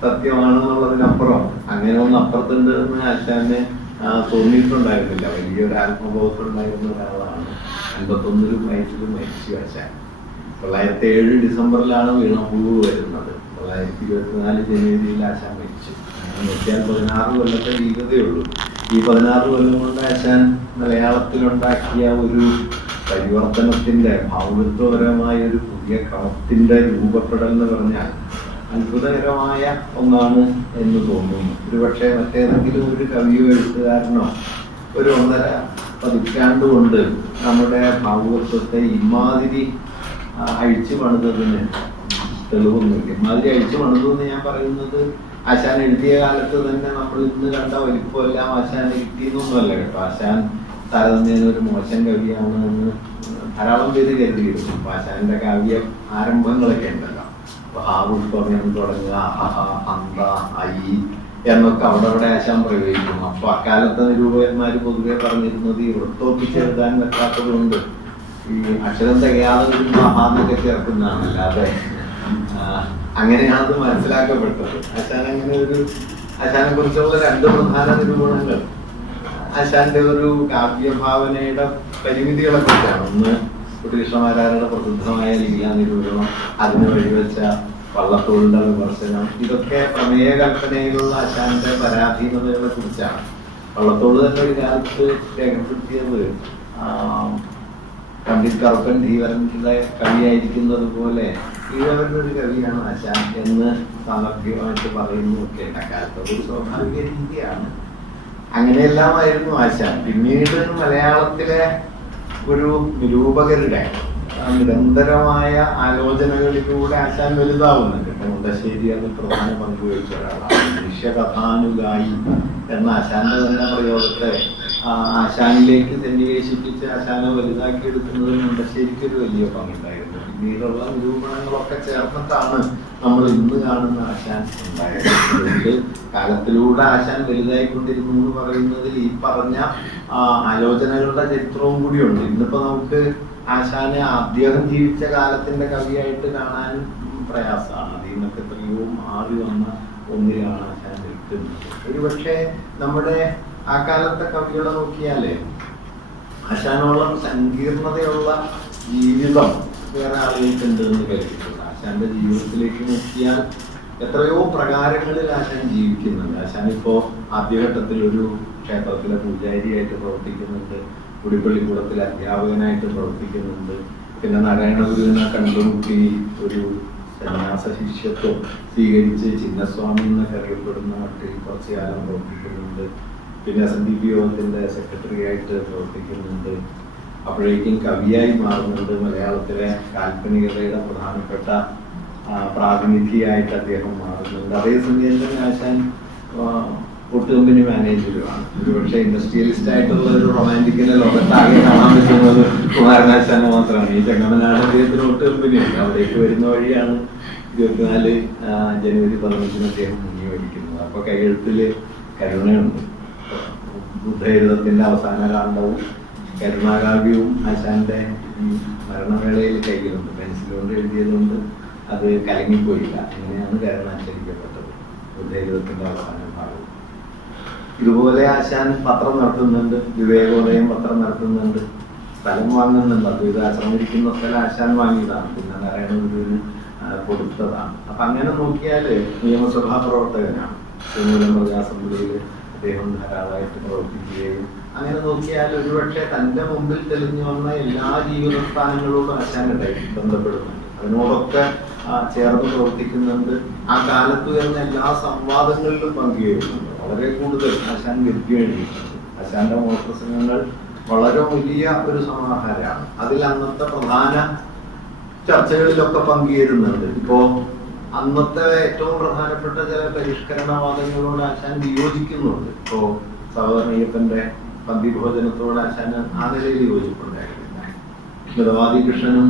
സത്യമാണെന്നുള്ളതിനപ്പുറം അങ്ങനെ ഒന്ന് അപ്പുറത്തുണ്ട് എന്ന് ആശാന് തോന്നിയിട്ടുണ്ടായിരുന്നില്ല. വലിയൊരു ആത്മബോധം ഉണ്ടായിരുന്ന ഒരാളാണ്. 51 വയസ്സിൽ മരിച്ചു ആശാൻ. 1907 ഡിസംബറിലാണ് വീണപ്പൂവ് വരുന്നത്. 1924 ജനുവരിയിൽ ആശാൻ മരിച്ചു. മരിച്ചാൽ 16 കൊല്ലത്തെ ജീവിതമേ ഉള്ളൂ. ഈ 16 കൊല്ലം കൊണ്ട് ആശാൻ മലയാളത്തിലുണ്ടാക്കിയ ഒരു പരിവർത്തനത്തിന്റെ, ഭാവുകത്വപരമായ ഒരു പുതിയ ക്രമത്തിന്റെ രൂപപ്പെടൽ എന്ന് പറഞ്ഞാൽ അത്ഭുതകരമായ ഒന്നാണ് എന്ന് തോന്നുന്നു. ഒരുപക്ഷെ മറ്റേതെങ്കിലും ഒരു കവിയോ എഴുത്തുകാരനോ ഒരു 1.5 പതിറ്റാണ്ട് കൊണ്ട് നമ്മുടെ ഭാവുകത്വത്തെ ഇമാതിരി അഴിച്ചു പണിതതിന് തെളിവൊന്നുമില്ല. ഇമാതിരി അഴിച്ചു പണിതു എന്ന് ഞാൻ പറയുന്നത് ആശാൻ എഴുതിയ കാലത്ത് തന്നെ നമ്മൾ ഇന്ന് കണ്ട വലിപ്പമെല്ലാം ആശാന് കിട്ടിയെന്നൊന്നുമല്ല കേട്ടോ. ആശാൻ താരതമ്യേന ഒരു മോശം കവിയാണ് എന്ന് ധാരാളം പേര് കരുതിയിരുന്നു. അപ്പൊ ആശാന്റെ കാവ്യ ആരംഭങ്ങളൊക്കെ ഉണ്ടല്ലോ. അപ്പൊ ആ പുഷ്പം തുടങ്ങുക, ഹന്ത, ഐ എന്നൊക്കെ അവിടെ ആശാൻ പ്രയോഗിക്കുന്നു. അപ്പൊ അക്കാലത്തെ നിരൂപകന്മാര് പൊതുവെ പറഞ്ഞിരുന്നത് ഈ വൃത്തോപ്പിച്ച് എഴുതാൻ പറ്റാത്തതുകൊണ്ട് ഈ അക്ഷരം തികയാതെ ഒരു മഹാന്നൊക്കെ ചേർക്കുന്നതാണ്. അല്ലാതെ അങ്ങനെയാണത് മനസ്സിലാക്കപ്പെട്ടത്. ആശാനെ കുറിച്ചുള്ള 2 പ്രധാന നിരൂപണങ്ങൾ ആശാന്റെ ഒരു കാവ്യഭാവനയുടെ പരിമിതികളെ കുറിച്ചാണ്. ഒന്ന് കുട്ടികൃഷ്ണമാരാരുടെ പ്രസിദ്ധമായ ലീലാ നിരൂപണം, അതിന് വഴിവെച്ച വള്ളത്തോളിന്റെ വിമർശനം. ഇതൊക്കെ പ്രമേയ കൽപ്പനയിലുള്ള ആശാന്റെ പരാധീനതകളെ കുറിച്ചാണ്. വള്ളത്തോള് തന്നെ ഒരു കാലത്ത് രേഖപ്പെടുത്തിയത് പണ്ഡിറ്റ് കറുപ്പൻ ധീവരന്റെ കവിയായിരിക്കുന്നത് പോലെ ഈഴവരുടെ ഒരു കവിയാണ് ആശാൻ എന്ന് സാമർഥ്യമായിട്ട് പറയുന്നു. ഒക്കെ അക്കാലത്ത് ഒരു സ്വാഭാവിക രീതിയാണ്. അങ്ങനെയെല്ലാമായിരുന്നു ആശാൻ. പിന്നീട് മലയാളത്തിലെ ഒരു നിരൂപകരുടെ നിരന്തരമായ ആലോചനകളിലൂടെ ആശാൻ വലുതാവുന്നുണ്ട്. മുണ്ടശ്ശേരി അത് പ്രധാന പങ്ക് വഹിച്ച ഒരാളാണ്. ദൃശ്യകഥാനുഗായി എന്ന ആശാന്റെ തന്നെ പ്രയോഗത്തെ ആശാനിലേക്ക് സന്നിവേശിപ്പിച്ച് ആശാനെ വലുതാക്കി എടുക്കുന്നതിൽ മുണ്ടശ്ശേരിക്ക് ഒരു വലിയ പങ്കുണ്ടായിരുന്നു. പിന്നീടുള്ള നിരൂപണങ്ങളൊക്കെ ചേർന്നിട്ടാണ് നമ്മൾ ഇന്ന് കാണുന്ന ആശാൻ ഉണ്ടായത്. അതുകൊണ്ട് കാലത്തിലൂടെ ആശാൻ വലുതായിക്കൊണ്ടിരുന്നു എന്ന് പറയുന്നതിൽ ഈ പറഞ്ഞ ആലോചനകളുടെ ചരിത്രവും കൂടിയുണ്ട്. ഇന്നിപ്പോ നമുക്ക് ആശാനെ അദ്ദേഹം ജീവിച്ച കാലത്തിന്റെ കവിയായിട്ട് കാണാനും പ്രയാസമാണ്. അതിൽ നിന്നൊക്കെ എത്രയോ മാറി വന്ന ഒന്നിലാണ് ആശാൻ നിൽക്കുന്നത്. ഒരുപക്ഷെ നമ്മുടെ ആ കാലത്തെ കവികളെ നോക്കിയാല് ആശാനോളം സങ്കീർണതയുള്ള ജീവിതം വേറെ ആളുകൾക്കുണ്ട് എന്ന് കരുതിയിട്ടുണ്ട്. ആശാന്റെ ജീവിതത്തിലേക്ക് നോക്കിയാൽ എത്രയോ പ്രകാരങ്ങളിൽ ആശാൻ ജീവിക്കുന്നുണ്ട്. ആശാൻ ഇപ്പോ ആദ്യഘട്ടത്തിൽ ഒരു ക്ഷേത്രത്തിലെ പൂജാരിയായിട്ട് പ്രവർത്തിക്കുന്നുണ്ട്. കുടിപ്പള്ളിക്കൂടത്തിലെ അധ്യാപകനായിട്ട് പ്രവർത്തിക്കുന്നുണ്ട്. പിന്നെ നാരായണ ഗുരുവിനെ കണ്ടുമുട്ടി ഒരു സന്യാസ ശിഷ്യത്വം സ്വീകരിച്ച് ചിന്നസ്വാമി എന്നൊക്കെ അറിയപ്പെടുന്ന മട്ടിൽ കുറച്ചു കാലം പ്രവർത്തിക്കുന്നുണ്ട്. പിന്നെ SNDP യോഗത്തിന്റെ സെക്രട്ടറി ആയിട്ട് പ്രവർത്തിക്കുന്നുണ്ട്. അപ്പോഴേക്കും കവിയായി മാറുന്നുണ്ട്. മലയാളത്തിലെ കാൽപ്പനികതയുടെ പ്രധാനപ്പെട്ട പ്രാതിനിധ്യമായിട്ട് അദ്ദേഹം മാറുന്നുണ്ട്. അതേസമയം തന്നെ ആശാൻ ഒട്ട് കമ്പനി മാനേജറുമാണ്. ഒരുപക്ഷെ ഇൻഡസ്ട്രിയലിസ്റ്റ് ആയിട്ടുള്ള ഒരു റൊമാൻറ്റിക്കിന്റെ ലോകത്താകെ കാണാൻ പറ്റുന്നത് കുമാരനാശാനെ മാത്രമാണ്. ഈ ചെങ്ങമനാട് അദ്ദേഹത്തിന് ഒട്ട് കമ്പനിയുണ്ട്. അവിടേക്ക് വരുന്ന വഴിയാണ് 24 ജനുവരി 15 അദ്ദേഹം മുങ്ങി വഹിക്കുന്നത്. അപ്പൊ കൈയെഴുത്തില് കരുണയുണ്ട്. ബുദ്ധയുദ്ധത്തിന്റെ അവസാന കാണ്ഡവും കരുണാകാവ്യവും ആശാന്റെ ഈ മരണവേളയിൽ കയ്യിലുണ്ട്. പെൻസിൽ കൊണ്ട് എഴുതിയതുകൊണ്ട് അത് കലങ്ങിപ്പോയില്ല. അങ്ങനെയാണ് കരുണാചരിക്കപ്പെട്ടത് ബുദ്ധയുദ്ധത്തിന്റെ അവസാന ഭാഗം. ഇതുപോലെ ആശാൻ പത്രം നടത്തുന്നുണ്ട്. വിവേകോദയം പത്രം നടത്തുന്നുണ്ട്. സ്ഥലം വാങ്ങുന്നുണ്ട്. അദ്വൈതാശ്രമം ഇരിക്കുന്ന സ്ഥലം ആശാൻ വാങ്ങിയതാണ്. പിന്നെ നാരായണ ഗുരുവിന് കൊടുത്തതാണ്. അപ്പൊ അങ്ങനെ നോക്കിയാല് നിയമസഭാ പ്രവർത്തകനാണ്. തിരുവനന്തപുരം അസംബ്ലിയിൽ അദ്ദേഹം ധാരാളമായിട്ട് പ്രവർത്തിക്കുകയും അങ്ങനെ നോക്കിയാൽ ഒരുപക്ഷെ തന്റെ മുമ്പിൽ തെളിഞ്ഞു വന്ന എല്ലാ ജീവിത സ്ഥാനങ്ങളോടും ആശാനുണ്ടായി ബന്ധപ്പെടുന്നുണ്ട്. അതിനോടൊക്കെ ചേർന്ന് പ്രവർത്തിക്കുന്നുണ്ട്. ആ കാലത്ത് വരുന്ന എല്ലാ സംവാദങ്ങളിലും പങ്കുചേരുന്നുണ്ട്. വളരെ കൂടുതൽ ആശാൻ ഗദ്യം എഴുതിയിട്ടുണ്ട്. ആശാന്റെ മോഹപ്രസംഗങ്ങൾ വളരെ വലിയ ഒരു സമാഹാരമാണ്. അതിൽ അന്നത്തെ പ്രധാന ചർച്ചകളിലൊക്കെ പങ്കുചേരുന്നുണ്ട്. ഇപ്പോ അന്നത്തെ ഏറ്റവും പ്രധാനപ്പെട്ട ചില പരിഷ്കരണവാദങ്ങളോട് ആശാൻ വിയോജിക്കുന്നുണ്ട്. ഇപ്പോ സഹോദരൻ അയ്യപ്പന്റെ പന്തിഭോജനത്തോട് ആശാൻ ആ നിലയിൽ യോജിപ്പുണ്ടായിരുന്നില്ല. മിതവാദി കൃഷ്ണനും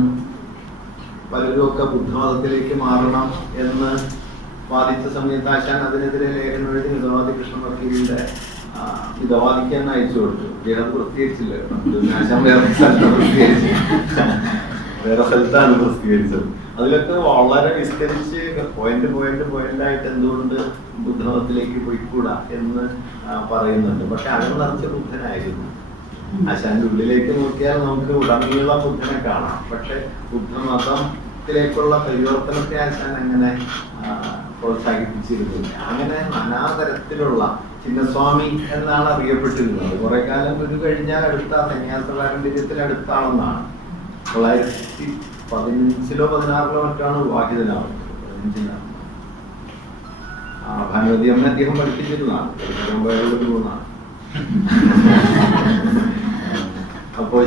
പലരും ഒക്കെ ബുദ്ധമതത്തിലേക്ക് മാറണം എന്ന് വാദിച്ച സമയത്ത് ആശാൻ അതിനെതിരെ ലേഖനം എഴുതി മിതവാദി കൃഷ്ണൻ വക്കീലിന്റെ മിതവാദിക്ക് തന്നെ അയച്ചു കൊടുത്തു. അദ്ദേഹം പ്രത്യേകിച്ചില്ല. ആശാൻ വേറെ പ്രത്യേകിച്ച് വേറെ സ്ഥലത്താണ് പ്രസിദ്ധീകരിച്ചത്. അതിലൊക്കെ വളരെ വിസ്തരിച്ച് പോയിന്റായിട്ട് എന്തുകൊണ്ട് ബുദ്ധമതത്തിലേക്ക് പോയിക്കൂടാ എന്ന് പറയുന്നുണ്ട്. പക്ഷെ അകം നിറച്ച ബുദ്ധനായിരുന്നു. ആശാന്റെ ഉള്ളിലേക്ക് നോക്കിയാൽ നമുക്ക് ഉടനീളം ബുദ്ധനെ കാണാം. പക്ഷെ ബുദ്ധമതത്തിലേക്കുള്ള പരിവർത്തനത്തെ ആശാൻ അങ്ങനെ പ്രോത്സാഹിപ്പിച്ചിരുന്നില്ല. അങ്ങനെ നാനാതരത്തിലുള്ള ചിന്നസ്വാമി എന്നാണ് അറിയപ്പെട്ടിരുന്നത്. കുറെ കാലം ഗുരു കഴിഞ്ഞാൽ അടുത്ത സന്യാസ പാരമ്പര്യത്തിൽ അടുത്താണെന്നാണ്. 1915-ലോ 16-ലോ മറ്റാണ് വിവാഹിതനാവുന്നത്. 15-ലാണ്. ഭാനുവതി അമ്മ അദ്ദേഹം പഠിപ്പിച്ചിരുന്നതാണ്. ഗുരുവാണ്. അപ്പോ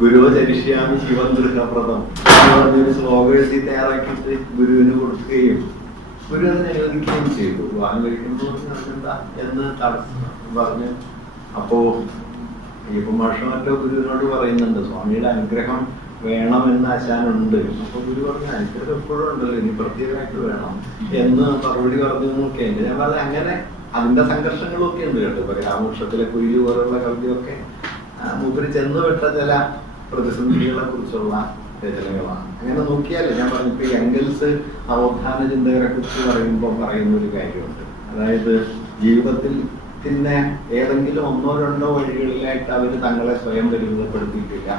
ഗുരുവോ ചരിഷ്യാമി ശിവം ദൃഢപ്രദം പറഞ്ഞൊരു ശ്ലോകം എഴുതി തയ്യാറാക്കിയിട്ട് ഗുരുവിന് കൊടുക്കുകയും ഗുരു അതിനെ അനുവദിക്കുകയും ചെയ്തു. വിവാഹം കഴിക്കുന്നത് എന്താ എന്ന് പറഞ്ഞു. അപ്പോ അയ്യപ്പ മാഷോ മറ്റോ ഗുരുവിനോട് പറയുന്നുണ്ട്, സ്വാമിയുടെ അനുഗ്രഹം വേണമെന്ന് ആശാനുണ്ട്. അപ്പൊ ഗുരു പറഞ്ഞു, അനുഗ്രഹം എപ്പോഴും ഉണ്ടല്ലോ, ഇനി പ്രത്യേകമായിട്ട് വേണം എന്ന് മറുപടി പറഞ്ഞു എന്നൊക്കെ ഉണ്ട്. ഞാൻ പറഞ്ഞത് അങ്ങനെ അതിന്റെ സംഘർഷങ്ങളൊക്കെ ഉണ്ട് കേട്ടോ. ഇപ്പൊ രാമകൃഷ്ണത്തിലെ കുയ്യു പോലുള്ള കവിതയൊക്കെ മൂപ്പര് ചെന്നുവിട്ട ചില പ്രതിസന്ധികളെ കുറിച്ചുള്ള രചനകളാണ്. അങ്ങനെ നോക്കിയാലേ ഞാൻ പറഞ്ഞിപ്പോ എംഗൽസ് നവോത്ഥാന ചിന്തകരെ കുറിച്ച് പറയുമ്പോൾ പറയുന്ന ഒരു കാര്യമുണ്ട്. അതായത് ജീവിതത്തിൽ പിന്നെ ഏതെങ്കിലും 1-2 വഴികളിലായിട്ട് അവർ തങ്ങളെ സ്വയം പരിമിതപ്പെടുത്തിയിട്ടില്ല.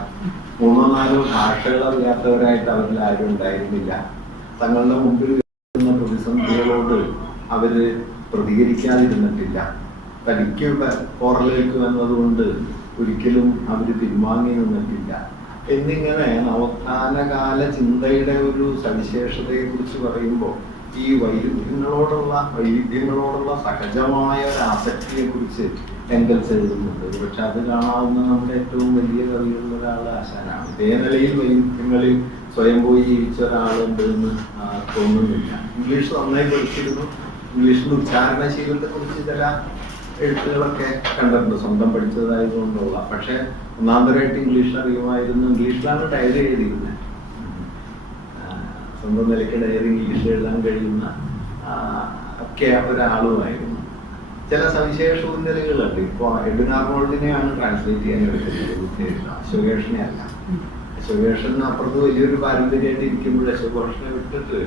3-4 ഭാഷകൾ അറിയാത്തവരായിട്ട് അവരിൽ ആരും ഉണ്ടായിരുന്നില്ല. തങ്ങളുടെ മുമ്പിൽ വരുന്ന പ്രതിസന്ധികളോട് അവര് പ്രതികരിക്കാതിരുന്നിട്ടില്ല. തനിക്ക് പോറലേക്ക് വന്നതുകൊണ്ട് ഒരിക്കലും അവര് പിൻവാങ്ങി നിന്നിട്ടില്ല. എന്നിങ്ങനെ നവോത്ഥാനകാല ചിന്തയുടെ ഒരു സവിശേഷതയെ കുറിച്ച് പറയുമ്പോൾ ഈ വൈവിധ്യങ്ങളോടുള്ള സഹജമായ ഒരു ആസക്തിയെ കുറിച്ച് എംഗൽസ് എഴുതുന്നുണ്ട്. പക്ഷെ അത് കാണാവുന്ന നമ്മുടെ ഏറ്റവും വലിയ കവികളിൽ ഒരാൾ ആശാനാണ്. ഇതേ നിലയിൽ വൈവിധ്യങ്ങളിൽ സ്വയം പോയി ജീവിച്ച ഒരാളുണ്ട് എന്ന് തോന്നുന്നില്ല. ഇംഗ്ലീഷ് നന്നായി പഠിച്ചിരുന്നു. ഇംഗ്ലീഷിന്റെ ഉച്ചാരണശീലത്തെ കുറിച്ച് ചില എഴുത്തുകളൊക്കെ കണ്ടിട്ടുണ്ട്, സ്വന്തം പഠിച്ചതായതുകൊണ്ടുള്ള. പക്ഷെ ഒന്നാന്തരമായിട്ട് ഇംഗ്ലീഷ് അറിയുമായിരുന്നു. ഇംഗ്ലീഷിലാണ് ഡയറി എഴുതിയിരുന്നത്. സ്വന്തം നിലയ്ക്ക് ഡയറി ഇംഗ്ലീഷിൽ എഴുതാൻ കഴിയുന്ന ഒക്കെ ഒരാളുമായിരുന്നു. ചില സവിശേഷ ഊന്നലുകളുണ്ട്. ഇപ്പൊ എഡ്വിൻ ആർണോൾഡിനെയാണ് ട്രാൻസ്ലേറ്റ് ചെയ്യാൻ എടുക്കുന്നത്, അശോകേഷനെ അല്ല. അശോകേഷന് അപ്പുറത്ത് വലിയൊരു പാരമ്പര്യമായിട്ട് ഇരിക്കുമ്പോൾ അശോകേഷനെ വിട്ടിട്ട്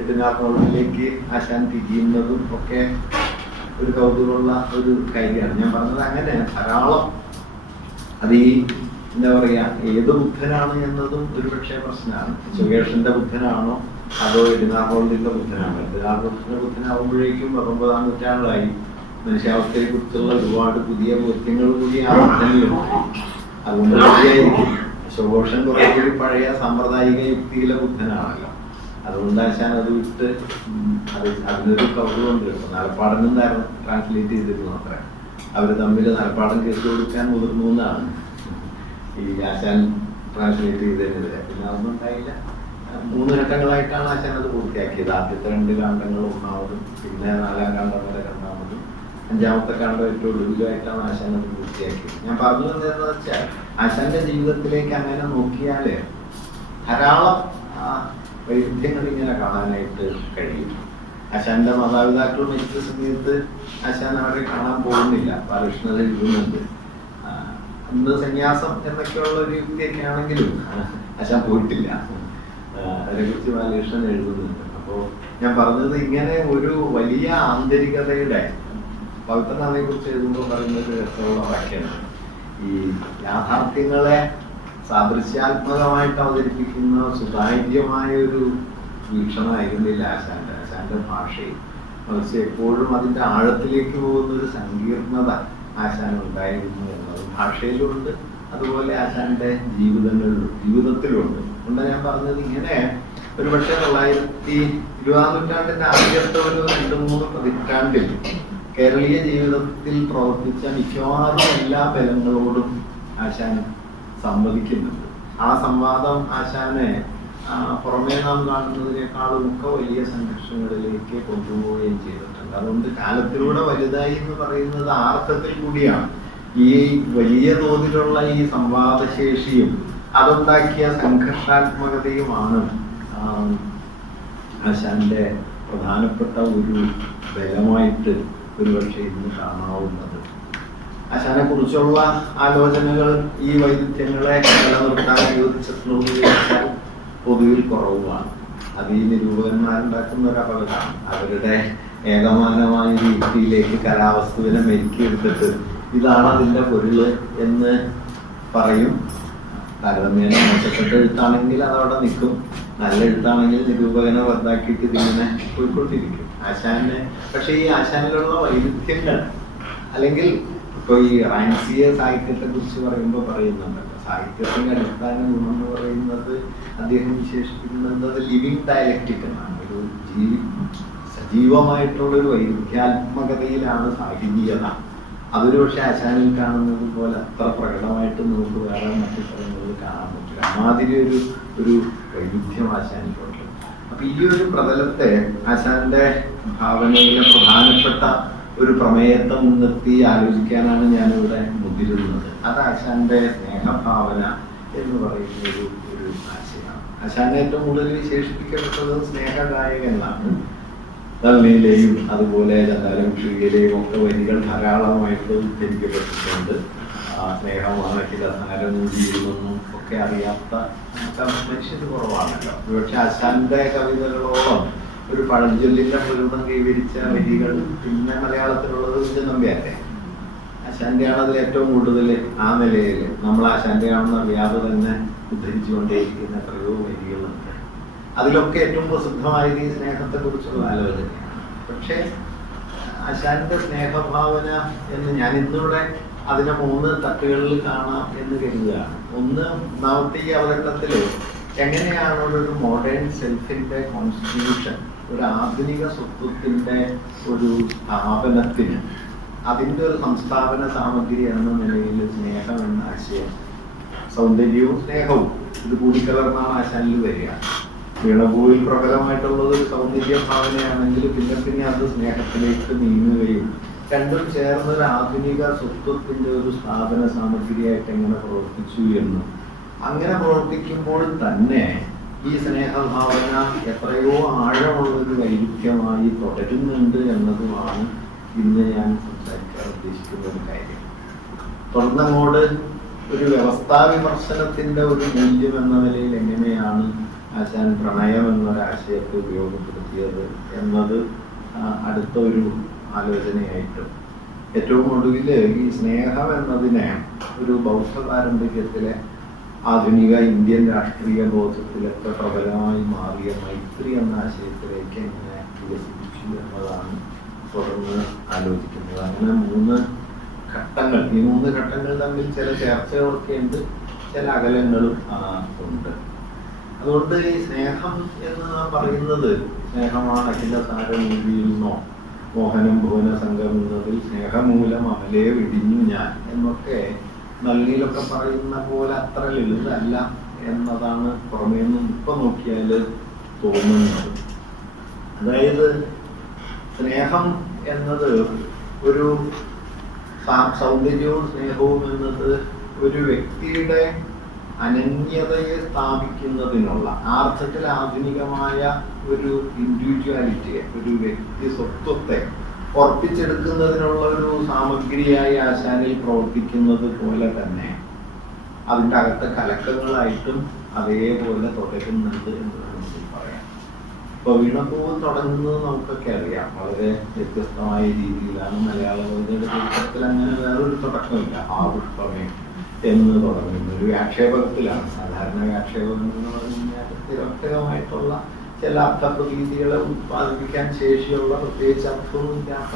എഡ്വിൻ ആർണോൾഡിലേക്ക് ആശാൻ തിരിയുന്നതും ഒക്കെ ഒരു കൗതുകമുള്ള ഒരു കാര്യമാണ്. ഞാൻ പറഞ്ഞത് അങ്ങനെ ധാരാളം. അത് ഈ എന്താ പറയാ, ഏത് ബുദ്ധനാണ് എന്നതും ഒരുപക്ഷെ പ്രശ്നമാണ്. സുകേഷിന്റെ ബുദ്ധനാണോ അതോ എഡിനാർഹോൾഡിന്റെ ബുദ്ധനാണോ? എഡിനാർഹോൾഡിന്റെ ബുദ്ധനാവുമ്പോഴേക്കും 19-ാം നൂറ്റാണ്ടായി. മനുഷ്യാവസ്ഥയെ കുറിച്ചുള്ള ഒരുപാട് പുതിയ ബോധ്യങ്ങൾ കൂടി ആ ബുദ്ധനിലുണ്ട്. അതുകൊണ്ട് ശരിയായിരിക്കും. സുഘോഷൻ കുറെ കൂടി പഴയ സാമ്പ്രദായിക യുക്തിയിലെ ബുദ്ധനാണല്ലോ. അതുകൊണ്ട് ആശാൻ അത് വിട്ട് അതിനൊരു കൗതുകമുണ്ട്. നാലപ്പാടനും ട്രാൻസ്ലേറ്റ് ചെയ്തിരുന്നു അത്ര. അവര് തമ്മിൽ നാലപ്പാടൻ കേസ് കൊടുക്കാൻ മുതിർന്നു എന്നാണ് ഈ ആശാൻ ട്രാൻസ്ലേറ്റ് ചെയ്തതിനെതിരെ. പിന്നെ അതൊന്നും ഉണ്ടായില്ല. 3 ഘട്ടങ്ങളായിട്ടാണ് ആശാൻ അത് പൂർത്തിയാക്കിയത്. ആദ്യത്തെ 2 കാണ്ഡങ്ങൾ ഒന്നാമതും, പിന്നെ 4-ാം കാണ്ഡം വരെ രണ്ടാമതും, 5-ാമത്തെ കാണ്ഡം ഏറ്റവും ഒടുവിലായിട്ടാണ് ആശാൻ അത് പൂർത്തിയാക്കിയത്. ഞാൻ പറഞ്ഞു തന്നതെന്ന് വെച്ചാൽ ആശാന്റെ ജീവിതത്തിലേക്ക് അങ്ങനെ നോക്കിയാല് ധാരാളം വൈവിധ്യങ്ങൾ ഇങ്ങനെ കാണാനായിട്ട് കഴിയും. ആശാന്റെ മാതാപിതാക്കൾ മരിച്ച സമയത്ത് ആശാൻ അവരെ കാണാൻ പോകുന്നില്ല. ബാലകൃഷ്ണൻ എഴുതുന്നുണ്ട് അന്ന് സന്യാസം എന്നൊക്കെയുള്ള ഒരു യുക്തിയൊക്കെ ആണെങ്കിലും ആശാൻ പോയിട്ടില്ല. അതിനെക്കുറിച്ച് ബാലകൃഷ്ണൻ എഴുതുന്നുണ്ട്. അപ്പോ ഞാൻ പറഞ്ഞത് ഇങ്ങനെ ഒരു വലിയ ആന്തരികതയുടെ പവിത്രനാഥനെ കുറിച്ച് എഴുതുമ്പോൾ പറയുന്നത് രസമുള്ള വാക്യമാണ്. ഈ യാഥാർത്ഥ്യങ്ങളെ സാദൃശ്യാത്മകമായിട്ട് അവതരിപ്പിക്കുന്ന സുതാര്യമായ ഒരു വീക്ഷണമായിരുന്നില്ല ആശാന്റെ ഭാഷയിൽ. മറിച്ച് എപ്പോഴും അതിന്റെ ആഴത്തിലേക്ക് പോകുന്ന ഒരു സങ്കീർണത ആശാൻ ഉണ്ടായിരുന്നു എന്നത് ഭാഷയിലുണ്ട്. അതുപോലെ ആശാന്റെ ജീവിതത്തിലുണ്ട്. അതുകൊണ്ട് ഞാൻ പറഞ്ഞത് ഇങ്ങനെ ഒരുപക്ഷെ 1920-ാം നൂറ്റാണ്ടിന്റെ ആദ്യത്തെ ഒരു 2-3 പതിറ്റാണ്ടിൽ കേരളീയ ജീവിതത്തിൽ പ്രവർത്തിച്ച മിക്കവാറും എല്ലാ ബലങ്ങളോടും ആശാൻ സംവദിക്കുന്നുണ്ട്. ആ സംവാദം ആശാനെ പുറമേ നാം കാണുന്നതിനേക്കാളും ഒക്കെ വലിയ സംഘർഷങ്ങളിലേക്ക് കൊണ്ടുപോവുകയും ചെയ്തിട്ടുണ്ട്. അതുകൊണ്ട് കാലത്തിലൂടെ വലുതായി എന്ന് പറയുന്നത് ആ അർത്ഥത്തിൽ കൂടിയാണ്. ഈ വലിയ തോതിലുള്ള ഈ സംവാദശേഷിയും അതുണ്ടാക്കിയ സംഘർഷാത്മകതയുമാണ് ആശാന്റെ പ്രധാനപ്പെട്ട ഒരു ബലമായിട്ട് ഒരുപക്ഷെ ഇന്ന് കാണാവുന്നത്. ആശാനെ കുറിച്ചുള്ള ആലോചനകൾ ഈ വൈവിധ്യങ്ങളെ നിലനിർത്താൻ അനുവദിച്ചിട്ടുള്ളത് പൊതുവിൽ കുറവുമാണ്. അത് ഈ നിരൂപകന്മാരുണ്ടാക്കുന്ന ഒരു അപകടമാണ്. അവരുടെ ഏകമാനമായ രീതിയിലേക്ക് കലാവസ്തുവിനെ മെരുക്കിയെടുത്തിട്ട് ഇതാണ് അതിൻ്റെ പൊരുള് എന്ന് പറയും. താരതമ്യേന മോശപ്പെട്ട എഴുത്താണെങ്കിൽ അതവിടെ നിൽക്കും, നല്ല എഴുത്താണെങ്കിൽ നിരൂപകനെ റദ്ദാക്കിയിട്ട് ഇതിങ്ങനെ പോയിക്കൊണ്ടിരിക്കും. ആശാന് പക്ഷേ ഈ ആശാനിലുള്ള വൈരുദ്ധ്യങ്ങൾ, അല്ലെങ്കിൽ ഇപ്പോൾ ഈ റാൻസിയ സാഹിത്യത്തെ കുറിച്ച് പറയുമ്പോൾ പറയുന്നുണ്ടല്ലോ, സാഹിത്യത്തിന്റെ അടിസ്ഥാന ഗുണം എന്ന് പറയുന്നത് അദ്ദേഹം വിശേഷിപ്പിക്കുന്നത് ലിവിങ് ഡയലക്റ്റിക് എന്നാണ്. ഒരു സജീവമായിട്ടുള്ളൊരു വൈരുദ്ധ്യാത്മകതയിലാണ് സാഹിത്യീയത. അതൊരു പക്ഷെ ആശാനിൽ കാണുന്നത് പോലെ അത്ര പ്രകടമായിട്ട് നമുക്ക് വേറെ മറ്റു സ്ഥലങ്ങളിൽ കാണാൻ പറ്റില്ല. അമാതിരി ഒരു വൈവിധ്യം ആശാനിലുണ്ട്. അപ്പൊ ഈ ഒരു പ്രതലത്തെ ആശാന്റെ ഭാവനയിലെ പ്രധാനപ്പെട്ട ഒരു പ്രമേയത്തെ മുൻനിർത്തി ആലോചിക്കാനാണ് ഞാനിവിടെ മുതിരുന്നത്. അത് ആശാന്റെ സ്നേഹഭാവന എന്ന് പറയുന്ന ഒരു ആശയമാണ്. ആശാനെ ഏറ്റവും കൂടുതൽ വിശേഷിപ്പിക്കപ്പെട്ടത് സ്നേഹഗായകനാണ്. നളിനിയിലെയും അതുപോലെ ചന്ദാരം ക്ഷീരയിലെയും ഒക്കെ വരികൾ ധാരാളമായിട്ട് ഉദ്ധരിക്കപ്പെട്ടിട്ടുണ്ട്. സ്നേഹമാണ് ചിലസാരനും ജീവിതമൊന്നും ഒക്കെ അറിയാത്ത മനുഷ്യർ കുറവാണല്ലോ. പക്ഷെ ആശാന്റെ കവിതകളോളം ഒരു പഴഞ്ചൊല്ലിന്റെ പ്രകൃതം കൈവരിച്ച വരികൾ പിന്നെ മലയാളത്തിലുള്ളത് കുഞ്ചൻ നമ്പ്യാരുടെ. ആശാന്റെയാണ് അതിൽ ഏറ്റവും കൂടുതൽ ആ നിലയിൽ നമ്മൾ ആശാന്റെ ആണെന്ന് അറിയാതെ തന്നെ ഉദ്ധരിച്ചുകൊണ്ടേയിരിക്കുന്ന എത്രയോ വരികളുണ്ട്. അതിലൊക്കെ ഏറ്റവും പ്രസിദ്ധമായത് ഈ സ്നേഹത്തെ കുറിച്ചുള്ള ആലോചനയാണ്. പക്ഷേ ആശാന്റെ സ്നേഹഭാവന എന്ന് ഞാൻ ഇന്നിവിടെ അതിനെ 3 തട്ടുകളിൽ കാണാം എന്ന് കരുതുകയാണ്. ഒന്നാമത്തെ ഈ അവതരണത്തിൽ എങ്ങനെയാണ് ഒരു മോഡേൺ സെൽഫിന്റെ കോൺസ്റ്റിറ്റ്യൂഷൻ, ഒരു ആധുനിക സ്വത്വത്തിന്റെ ഒരു സ്ഥാപനത്തിന് അതിൻ്റെ ഒരു സംസ്ഥാപന സാമഗ്രി എന്ന നിലയിൽ സ്നേഹം എന്ന ആശയം, സൗന്ദര്യവും സ്നേഹവും ഇത് കൂടിക്കലർന്നാണ് ആശാനിൽ വരിക. വീണപൂവിൽ പ്രബലമായിട്ടുള്ളത് ഒരു സൗന്ദര്യ ഭാവനയാണെങ്കിൽ പിന്നെ അത് സ്നേഹത്തിലേക്ക് നീങ്ങുകയും രണ്ടും ചേർന്നൊരു ആധുനിക സ്വത്വത്തിന്റെ ഒരു സ്ഥാപന സാമഗ്രിയായിട്ട് എങ്ങനെ പ്രവർത്തിച്ചു എന്നും, അങ്ങനെ പ്രവർത്തിക്കുമ്പോൾ തന്നെ ഈ സ്നേഹഭാവന എത്രയോ ആഴമുള്ളൊരു വൈരുദ്ധ്യമായി തുടരുന്നുണ്ട് എന്നതുമാണ് ഇന്ന് ഞാൻ സംസാരിക്കാൻ ഉദ്ദേശിക്കുന്ന ഒരു കാര്യം. തുടർന്നങ്ങോട്ട് ഒരു വ്യവസ്ഥാ വിമർശനത്തിന്റെ ഒരു മൂല്യം എന്ന നിലയിൽ എങ്ങനെയാണ് ആശാൻ പ്രണയം എന്നൊരാശയത്തെ ഉപയോഗപ്പെടുത്തിയത് എന്നത് അടുത്ത ഒരു ആലോചനയായിട്ട്. ഏറ്റവും ഒടുവിൽ ഈ സ്നേഹം എന്നതിനെ ഒരു ബൗദ്ധ പാരമ്പര്യത്തിലെ ആധുനിക ഇന്ത്യൻ രാഷ്ട്രീയ ബോധത്തിലൊക്കെ പ്രബലമായി മാറിയ മൈത്രി എന്ന ആശയത്തിലേക്ക് എങ്ങനെ വികസിപ്പിച്ചു എന്നതാണ് തുടർന്ന് ആലോചിക്കുന്നത്. അങ്ങനെ 3 ഘട്ടങ്ങൾ, ഈ 3 ഘട്ടങ്ങൾ തമ്മിൽ ചില ചേർച്ചകളൊക്കെ ഉണ്ട്, ചില അകലങ്ങളും ഉണ്ട്. അതുകൊണ്ട് ഈ സ്നേഹം എന്ന് നാം പറയുന്നത് സ്നേഹമാണ് അഖില സാരമൂലിയിൽ നിന്നോ മോഹനം ഭുവന സംഗമെന്നതിൽ സ്നേഹമൂലം അമലേ വിടിഞ്ഞു ഞാൻ എന്നൊക്കെ നളിനിയിലൊക്കെ പറയുന്ന പോലെ അത്ര ലളിതല്ല എന്നതാണ് പുറമേ നിന്നും ഇപ്പൊ നോക്കിയാൽ തോന്നുന്നത്. അതായത് സ്നേഹം എന്നത് ഒരു സൗന്ദര്യവും സ്നേഹവും എന്നത് ഒരു വ്യക്തിയുടെ അനന്യതയെ സ്ഥാപിക്കുന്നതിനുള്ള അർത്ഥത്തിൽ ആധുനികമായ ഒരു ഇൻഡിവിജ്വാലിറ്റിയെ, ഒരു വ്യക്തി സ്വത്വത്തെ ഉറപ്പിച്ചെടുക്കുന്നതിനുള്ള ഒരു സാമഗ്രിയായി ആശാനിൽ പ്രവർത്തിക്കുന്നത് പോലെ തന്നെ അതിൻ്റെ അകത്തെ കലക്കങ്ങളായിട്ടും അതേപോലെ തുടരുന്നുണ്ട് എന്ന് നമുക്ക് പറയാം. ഇപ്പൊ വീണപ്പൂവ് തുടങ്ങുന്നത് നമുക്കൊക്കെ അറിയാം, വളരെ വ്യത്യസ്തമായ രീതിയിലാണ്. മലയാള കവിതയുടെ ചരിത്രത്തിൽ അങ്ങനെ വേറൊരു തുടക്കമില്ല. ആ പുഷ്പമേ എന്ന് തുടങ്ങുന്ന ഒരു വ്യാക്ഷേപകത്തിലാണ്. സാധാരണ വ്യാക്ഷേപകം എന്ന് പറഞ്ഞാൽ സ്ഥിരമായിട്ടുള്ള ചില അർത്ഥപ്രതീതികളെ ഉത്പാദിപ്പിക്കാൻ ശേഷിയുള്ള പ്രത്യേകിച്ച് അർത്ഥമില്ലാത്ത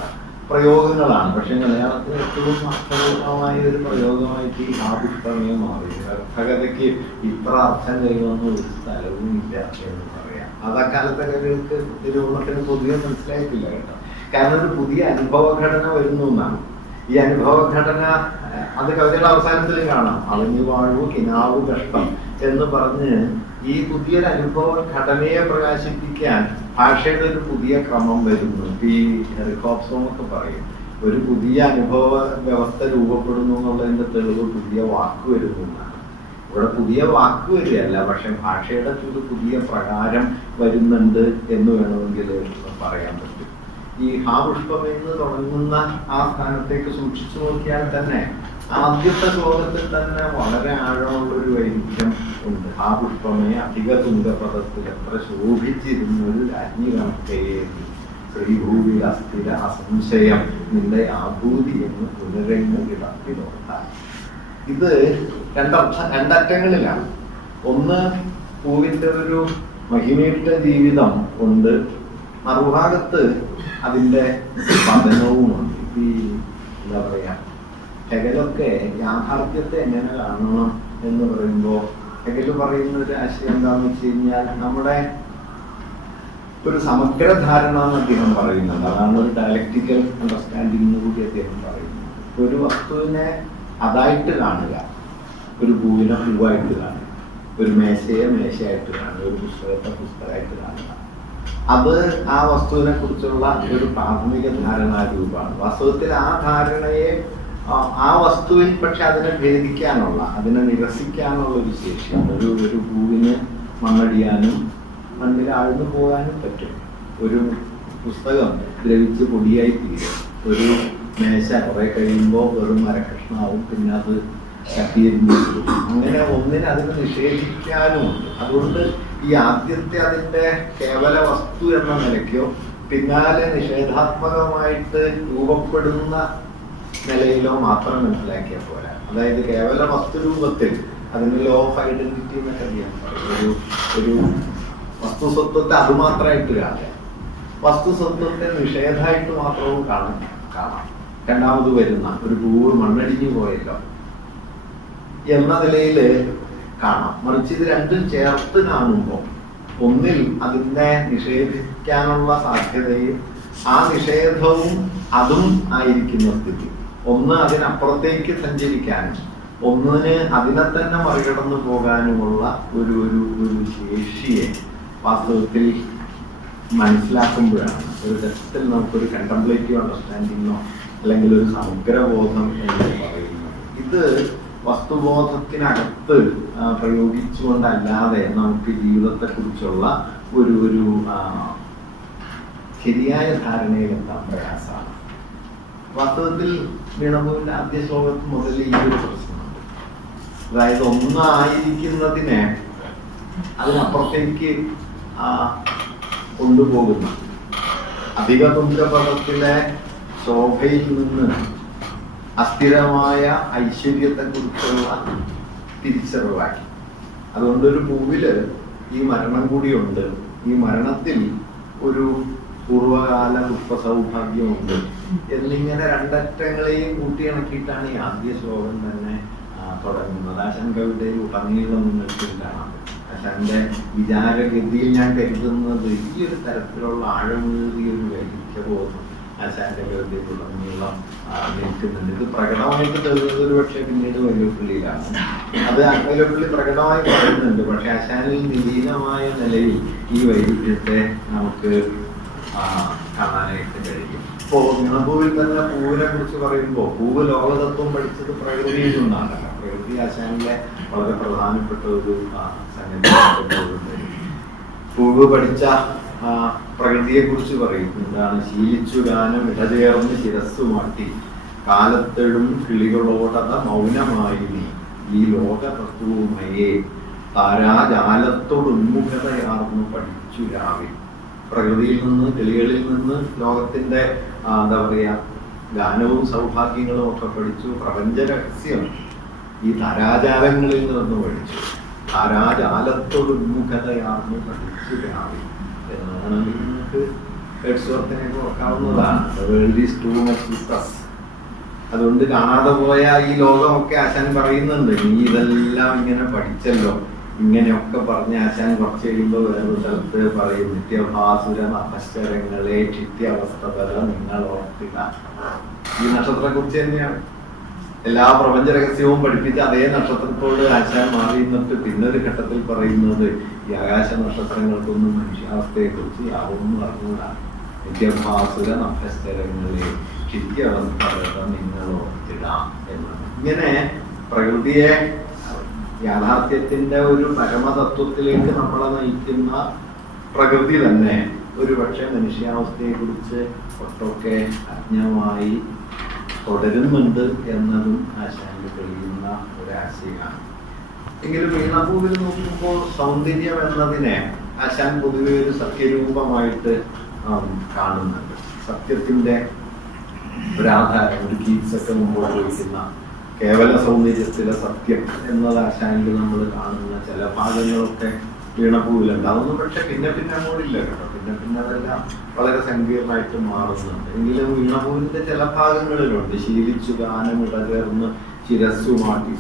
പ്രയോഗങ്ങളാണ്. പക്ഷെ മലയാളത്തിൽ ഏറ്റവും അർത്ഥപൂർണമായ ഒരു പ്രയോഗമായിട്ട് ഈ ആ പുഷ്പമേ മാറി. അർത്ഥകഥയ്ക്ക് ഇത്ര അർത്ഥം കൈവന്ന ഒരു സ്ഥലവും ഇല്ല എന്ന് പറയാം. അത് അക്കാലത്തെ കവികൾക്ക് തിരുവോണത്തിന് പൊതുവെ മനസ്സിലായിട്ടില്ല കേട്ടോ. കാരണം ഒരു പുതിയ അനുഭവഘടന വരുന്നു എന്നാണ്. ഈ അനുഭവഘടന അത് കവിതയുടെ അവസാനത്തിൽ കാണാം. അളഞ്ഞു വാഴു കിനാവു കഷ്ടം എന്ന് പറഞ്ഞ് ഈ പുതിയൊരു അനുഭവ ഘടനയെ പ്രകാശിപ്പിക്കാൻ ഭാഷയുടെ ഒരു പുതിയ ക്രമം വരുന്നു. ഈ റിക്കോപ്സോമൊക്കെ പറയും ഒരു പുതിയ അനുഭവ വ്യവസ്ഥ രൂപപ്പെടുന്നു എന്നുള്ളതിന്റെ തെളിവ് പുതിയ വാക്ക് വരുന്നു എന്നാണ്. ഇവിടെ പുതിയ വാക്ക് വരികയല്ല, പക്ഷെ ഭാഷയുടെ ഒരു പുതിയ പ്രകാരം വരുന്നുണ്ട് എന്ന് വേണമെങ്കിൽ പറയാൻ പറ്റും. ഈ ഹാ പുഷ്പമെന്ന് തുടങ്ങുന്ന ആ സ്ഥാനത്തേക്ക് സൂക്ഷിച്ചു നോക്കിയാൽ തന്നെ ആദ്യത്തെ ശ്ലോകത്തിൽ തന്നെ വളരെ ആഴമുള്ളൊരു വൈരുദ്ധ്യം ഉണ്ട്. ആ പുഷ്പമേ അധിക തുങ്കപദത്തിൽ എത്ര ശോഭിച്ചിരുന്നൊരു രാജ്ഞി കണക്കേറി ശ്രീഭൂവിൽ അസ്ഥിര അസംശയം നിന്റെ ആഭൂതി എന്ന് പുനരങ്ങ് ഇടത്തിലോട്ടാൽ. ഇത് രണ്ടറ്റങ്ങളിലാണ്. ഒന്ന്, പൂവിന്റെ ഒരു മഹിമയിട്ട ജീവിതം ഉണ്ട്, മറുഭാഗത്ത് അതിന്റെ പതനവുമുണ്ട്. ഈ എന്താ പറയാ, ഹെഗലൊക്കെ യാഥാർത്ഥ്യത്തെ എങ്ങനെ കാണണം എന്ന് പറയുമ്പോൾ ഹെഗൽ പറയുന്ന ഒരു ആശയം എന്താണെന്ന് വെച്ച് കഴിഞ്ഞാൽ നമ്മുടെ ഒരു സമഗ്രധാരണ എന്ന് അദ്ദേഹം പറയുന്നുണ്ട്. അതാണ് ഒരു ഡയലക്റ്റിക്കൽ അണ്ടർസ്റ്റാൻഡിംഗ് കൂടി അദ്ദേഹം പറയുന്നത്. ഒരു വസ്തുവിനെ അതായിട്ട് കാണുക, ഒരു പൂവിനെ പൂവായിട്ട് കാണുക, ഒരു മേശയെ മേശയായിട്ട് കാണുക, ഒരു പുസ്തകത്തെ പുസ്തകമായിട്ട് കാണുക. അത് ആ വസ്തുവിനെ കുറിച്ചുള്ള ഒരു പ്രാഥമിക ധാരണാരൂപമാണ്. വാസ്തവത്തിൽ ആ ധാരണയെ ആ വസ്തുവിൽ പക്ഷെ അതിനെ ഭേദിക്കാനുള്ള, അതിനെ നിരസിക്കാനുള്ള ഒരു ശേഷിയാണ്. ഒരു പൂവിന് മണ്ണടിയാനും മണ്ണിൽ ആഴ്ന്നു പോകാനും പറ്റും. ഒരു പുസ്തകം ദ്രവിച്ച് പൊടിയായി തീരും. ഒരു മേശ കുറെ കഴിയുമ്പോൾ വെറും മരക്കഷ്ണമാവും, പിന്നെ അത് കത്തിയിരുന്നു. അങ്ങനെ ഒന്നിനെ അതിനെ നിഷേധിക്കാനുമുണ്ട്. അതുകൊണ്ട് ഈ ആദ്യത്തെ അതിന്റെ കേവല വസ്തു എന്ന നിലയ്ക്കോ പിന്നാലെ നിഷേധാത്മകമായിട്ട് രൂപപ്പെടുന്ന നിലയിലോ മാത്രം മനസ്സിലാക്കിയാൽ പോരാ. അതായത് കേവല വസ്തുരൂപത്തിൽ അതിന് ലോ ഓഫ് ഐഡന്റിറ്റി എന്നൊക്കെ അറിയാൻ പറയും. ഒരു വസ്തുസ്വത്വത്തെ അത് മാത്രമായിട്ട് കാണുക, വസ്തുസ്വത്വത്തെ നിഷേധമായിട്ട് മാത്രവും കാണാം. രണ്ടാമത് വരുന്ന ഒരു പൂവ് മണ്ണടിഞ്ഞു പോയല്ലോ എന്ന നിലയിൽ കാണാം. മറിച്ച് ഇത് രണ്ടും ചേർത്ത് കാണുമ്പോൾ ഒന്നിൽ അതിനെ നിഷേധിക്കാനുള്ള സാധ്യതയും ആ നിഷേധവും അതും ആയിരിക്കുന്ന സ്ഥിതി, ഒന്ന് അതിനപ്പുറത്തേക്ക് സഞ്ചരിക്കാനും ഒന്നിന് അതിനെ തന്നെ മറികടന്നു പോകാനുമുള്ള ഒരു ശേഷിയെ വാസ്തവത്തിൽ മനസ്സിലാക്കുമ്പോഴാണ് ഒരു തരത്തിൽ നമുക്കൊരു കണ്ടംപ്ലേറ്റീവ് അണ്ടർസ്റ്റാൻഡിങ്ങോ അല്ലെങ്കിൽ ഒരു സമഗ്രബോധം എന്ന് പറയുന്നത്. ഇത് വസ്തുബോധത്തിനകത്ത് പ്രയോഗിച്ചുകൊണ്ടല്ലാതെ നമുക്ക് ജീവിതത്തെക്കുറിച്ചുള്ള ഒരു ശരിയായ ധാരണയിലെത്താൻ പ്രയാസമാണ്. വാസ്തവത്തിൽ വീണപൂവിന്റെ ആദ്യ ശ്ലോകത്ത് മുതൽ ഈ ഒരു പ്രശ്നമുണ്ട്. അതായത് ഒന്നായിരിക്കുന്നതിനെ അതിനപ്പുറത്തേക്ക് കൊണ്ടുപോകുന്ന അധിക തുങ്കപദത്തിലെ ശോഭയിൽ നിന്ന് അസ്ഥിരമായ ഐശ്വര്യത്തെ കുറിച്ചുള്ള തിരിച്ചറിവാക്കി. അതുകൊണ്ടൊരു പൂവില് ഈ മരണം കൂടിയുണ്ട്. ഈ മരണത്തിൽ ഒരു പൂർവകാല പുഷ്പസൗഭാഗ്യമുണ്ട് എന്നിങ്ങനെ രണ്ടറ്റങ്ങളെയും കൂട്ടിയിണക്കിയിട്ടാണ് ഈ ആദ്യ ശ്ലോകം തന്നെ തുടങ്ങുന്നത്. ആശാൻ കവിതയിൽ ഉടനീളം നിങ്ങൾക്ക് കാണാം. ആശാന്റെ വിചാരഗതിയിൽ ഞാൻ കരുതുന്നത് ഈ ഒരു തരത്തിലുള്ള ആഴമേറിയ ഒരു വൈവിധ്യബോധം ആശാന്റെ കവിതയിൽ ഉടനീളം നിൽക്കുന്നുണ്ട്. ഇത് പ്രകടമായിട്ട് തെളിഞ്ഞത് ഒരു പക്ഷേ പിന്നീട് വൈലോപ്പിള്ളിയിലാണ്. അത് വൈലോപ്പിള്ളി പ്രകടമായി പറയുന്നുണ്ട്. പക്ഷെ ആശാനിൽ നിലീനമായ നിലയിൽ ഈ വൈവിധ്യത്തെ നമുക്ക് കാണാനായിട്ട് കഴിയും. ഇപ്പോ ഗുണഭൂവിൽ തന്നെ പൂവിനെ കുറിച്ച് പറയുമ്പോൾ പൂവ് ലോകതത്വം പഠിച്ചത് പ്രകൃതിയിൽ നിന്നാണല്ലോ. പ്രകൃതി ആശാനിലെ വളരെ പ്രധാനപ്പെട്ട ഒരു സംഗതി. പൂവ് പഠിച്ച പ്രകൃതിയെ കുറിച്ച് പറയും. എന്താണ്? ശീലിച്ചു ഗാനം ഇടചേർന്ന് ശിരസ്സു മാറ്റി കാലത്തെഴും കിളികളോടത മൗനമായി നീ ഈ ലോക തത്വമയെ താരാജാലത്തോട് ഉന്മുഖതയാർന്നു പഠിച്ചു രാവിൽ. പ്രകൃതിയിൽ നിന്ന്, കിളികളിൽ നിന്ന് ലോകത്തിന്റെ എന്താ പറയാ ഗാനവും സൗഭാഗ്യങ്ങളും ഒക്കെ പഠിച്ചു. പ്രപഞ്ച രഹസ്യം ഈ താരാജാലങ്ങളിൽ നിന്ന് പഠിച്ചു. താരാജാലത്തോട് ഉന്മുഖതയാർന്നു പഠിച്ചു രാവിൽ എന്നാണെങ്കിൽ നമുക്ക് ഹെഡ്സ്വർത്തിനെയൊക്കെ ഓർക്കാവുന്നതാണ്. World is too much with us. അതുകൊണ്ട് കാണാതെ പോയ ഈ ലോകമൊക്കെ ആശാൻ പറയുന്നുണ്ട്. നീ ഇതെല്ലാം ഇങ്ങനെ പഠിച്ചല്ലോ, ഇങ്ങനെയൊക്കെ പറഞ്ഞ ആശാൻ കുറച്ച് കഴിയുമ്പോൾ വേറൊരു സ്ഥലത്ത് പറയും, നിത്യഭാസുര നക്ഷരങ്ങളെ ക്ഷിത്യാവസ്ഥ പല നിങ്ങൾ ഓർക്കുക. ഈ നക്ഷത്രത്തെ കുറിച്ച് തന്നെയാണ്. എല്ലാ പ്രപഞ്ച രഹസ്യവും പഠിപ്പിച്ച അതേ നക്ഷത്രത്തോട് ആശാൻ മാറി നിന്നിട്ട് പിന്നൊരു ഘട്ടത്തിൽ പറയുന്നത് ഈ ആകാശ നക്ഷത്രങ്ങൾക്കൊന്നും മനുഷ്യാവസ്ഥയെ കുറിച്ച് യാതൊന്നും അറിഞ്ഞൂടാണ്. നിത്യഭാസുര നക്ഷരങ്ങളെ ക്ഷിത്യാവസ്ഥ പല നിങ്ങൾ ഓർത്തിടാം എന്നാണ്. ഇങ്ങനെ പ്രകൃതിയെ യാഥാർത്ഥ്യത്തിന്റെ ഒരു പരമതത്വത്തിലേക്ക് നമ്മളെ നയിക്കുന്ന പ്രകൃതി തന്നെ ഒരു പക്ഷേ മനുഷ്യാവസ്ഥയെ കുറിച്ച് ഒട്ടൊക്കെ അജ്ഞമായി തുടരുന്നുണ്ട് എന്നതും ആശാനിൽ തെളിയുന്ന ഒരാശയമാണ്. എങ്കിലും വീണഭൂവിൽ നോക്കുമ്പോൾ സൗന്ദര്യം എന്നതിനെ ആശാൻ പൊതുവെ ഒരു സത്യരൂപമായിട്ട് കാണുന്നുണ്ട്. സത്യത്തിന്റെ ഒരാധാരം, ഒരു കീറ്റ്സൊക്കെ മുമ്പോട്ട് വയ്ക്കുന്ന കേവല സൗന്ദര്യത്തിലെ സത്യം എന്നത് ആശാനിൽ നമ്മൾ കാണുന്ന ചില ഭാഗങ്ങളൊക്കെ വീണഭൂവിലുണ്ട്. അതൊന്നും പക്ഷെ പിന്നെ അങ്ങോട്ടില്ല കേട്ടോ. പിന്നെ അതെല്ലാം വളരെ സങ്കീർണമായിട്ട് മാറുന്നുണ്ട്. എങ്കിലും വീണഭൂവിന്റെ ചില ഭാഗങ്ങളിലുണ്ട്. ശീലിച്ചു ഗാനം ഇടകേർന്ന് ശിരസ്സുമാട്ടി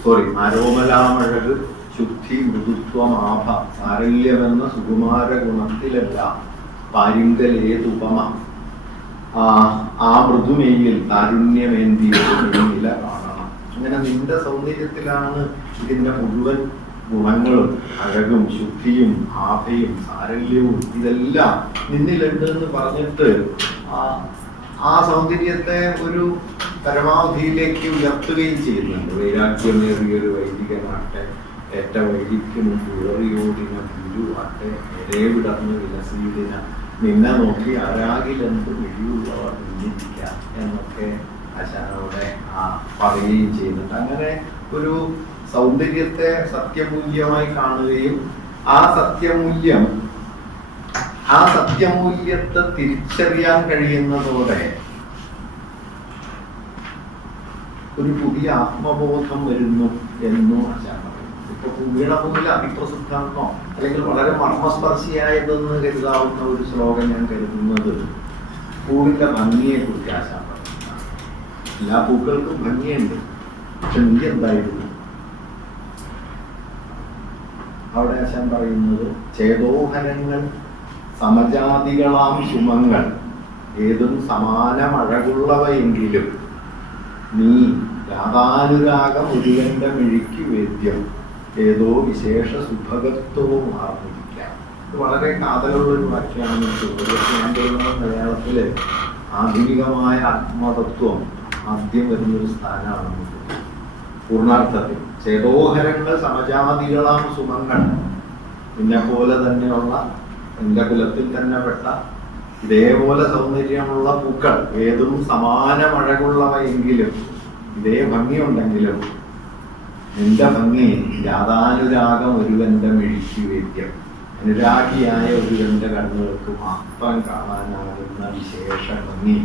ആരോമലാമഴക് ശുദ്ധി മൃദുത്വം ആഭ സാരല്യമെന്ന സുകുമാര ഗുണത്തിലെല്ലാം പാരിങ്കലേതുപമ ആ മൃദുമെയിൽ താരുണ്യമേന്തിയ നില കാണണം. അങ്ങനെ നിന്റെ സൗന്ദര്യത്തിലാണ് ഇതിന്റെ മുഴുവൻ ഗുണങ്ങളും അഴകും ശുദ്ധിയും ആഭയും സാരല്യവും ഇതെല്ലാം നിന്നിലുണ്ട് എന്ന് പറഞ്ഞിട്ട് ആ സൗന്ദര്യത്തെ ഒരു പരമാവധിയിലേക്ക് ഉയർത്തുകയും ചെയ്യുന്നുണ്ട്. വൈരാഗ്യമേറിയൊരു വൈദികനാട്ടെ ഏറ്റ വൈദിക്യമും ഉയറിയോടിന ഗുരുവാട്ടെ നേരെ വിടർന്ന് വിലസീതിന നിന്നെ നോക്കി ആരാകിലെന്ത് വിഴിയുള്ളവർ നിന്നിരിക്കുക എന്നൊക്കെ ആശാനോടെ പറയുകയും ചെയ്യുന്നുണ്ട്. അങ്ങനെ ഒരു സൗന്ദര്യത്തെ സത്യമൂല്യമായി കാണുകയും ആ സത്യമൂല്യത്തെ തിരിച്ചറിയാൻ കഴിയുന്നതോടെ ഒരു പുതിയ ആത്മബോധം വരുന്നു എന്നും ആശാൻ പറയുന്നു. ഇപ്പൊ വീണഭൂമിയിൽ അതിപ്രസിദ്ധമെന്നോ അല്ലെങ്കിൽ വളരെ മർമ്മസ്പർശിയായതെന്ന് കരുതാവുന്ന ഒരു ശ്ലോകം ഞാൻ കരുതുന്നത് പൂവിന്റെ ഭംഗിയെ കുറിച്ച് ആശാൻ പറയുന്നതാണ്. എല്ലാ പൂക്കൾക്കും ഭംഗിയുണ്ട്, പക്ഷെ നീ എന്തായിരുന്നു? അവിടെ ആശാൻ പറയുന്നത് ചേതോഹരങ്ങൾ സമജാതികളാം ശുമങ്ങൾ ഏതും സമാനമഴകുള്ളവയെങ്കിലും നീ രാധാനുരാഗം ഒരുവന്റെ മിഴിക്ക് വേദ്യം ഏതോ വിശേഷ സുഭഗത്വവും ആർന്നിരിക്കാം. ഇത് വളരെ കാതലുള്ള ഒരു വാക്യമാണെന്ന് ഞാൻ പറയുന്നത്. മലയാളത്തില് ആധുനികമായ ആത്മതത്വം ആദ്യം വരുന്നൊരു സ്ഥാനമാണ്. പൂർണ്ണാർത്ഥത്തിൽ ചേതോഹരങ്ങൾ സമജാതികളാം സുമങ്ങൾ, നിന്നെ പോലെ തന്നെയുള്ള എന്റെ കുലത്തിൽ തന്നെ പെട്ട ഇതേപോലെ സൗന്ദര്യമുള്ള പൂക്കൾ ഏതും സമാനമഴകുള്ളവയെങ്കിലും ഇതേ ഭംഗിയുണ്ടെങ്കിലും നിന്റെ ഭംഗി രാധാനുരാഗം ഒരുവന്റെ മിഴിക്ക് വേദ്യം, അനുരാഗിയായ ഒരുവന്റെ കണ്ണുകൾക്ക് മാത്രം കാണാനാകുന്ന വിശേഷ ഭംഗി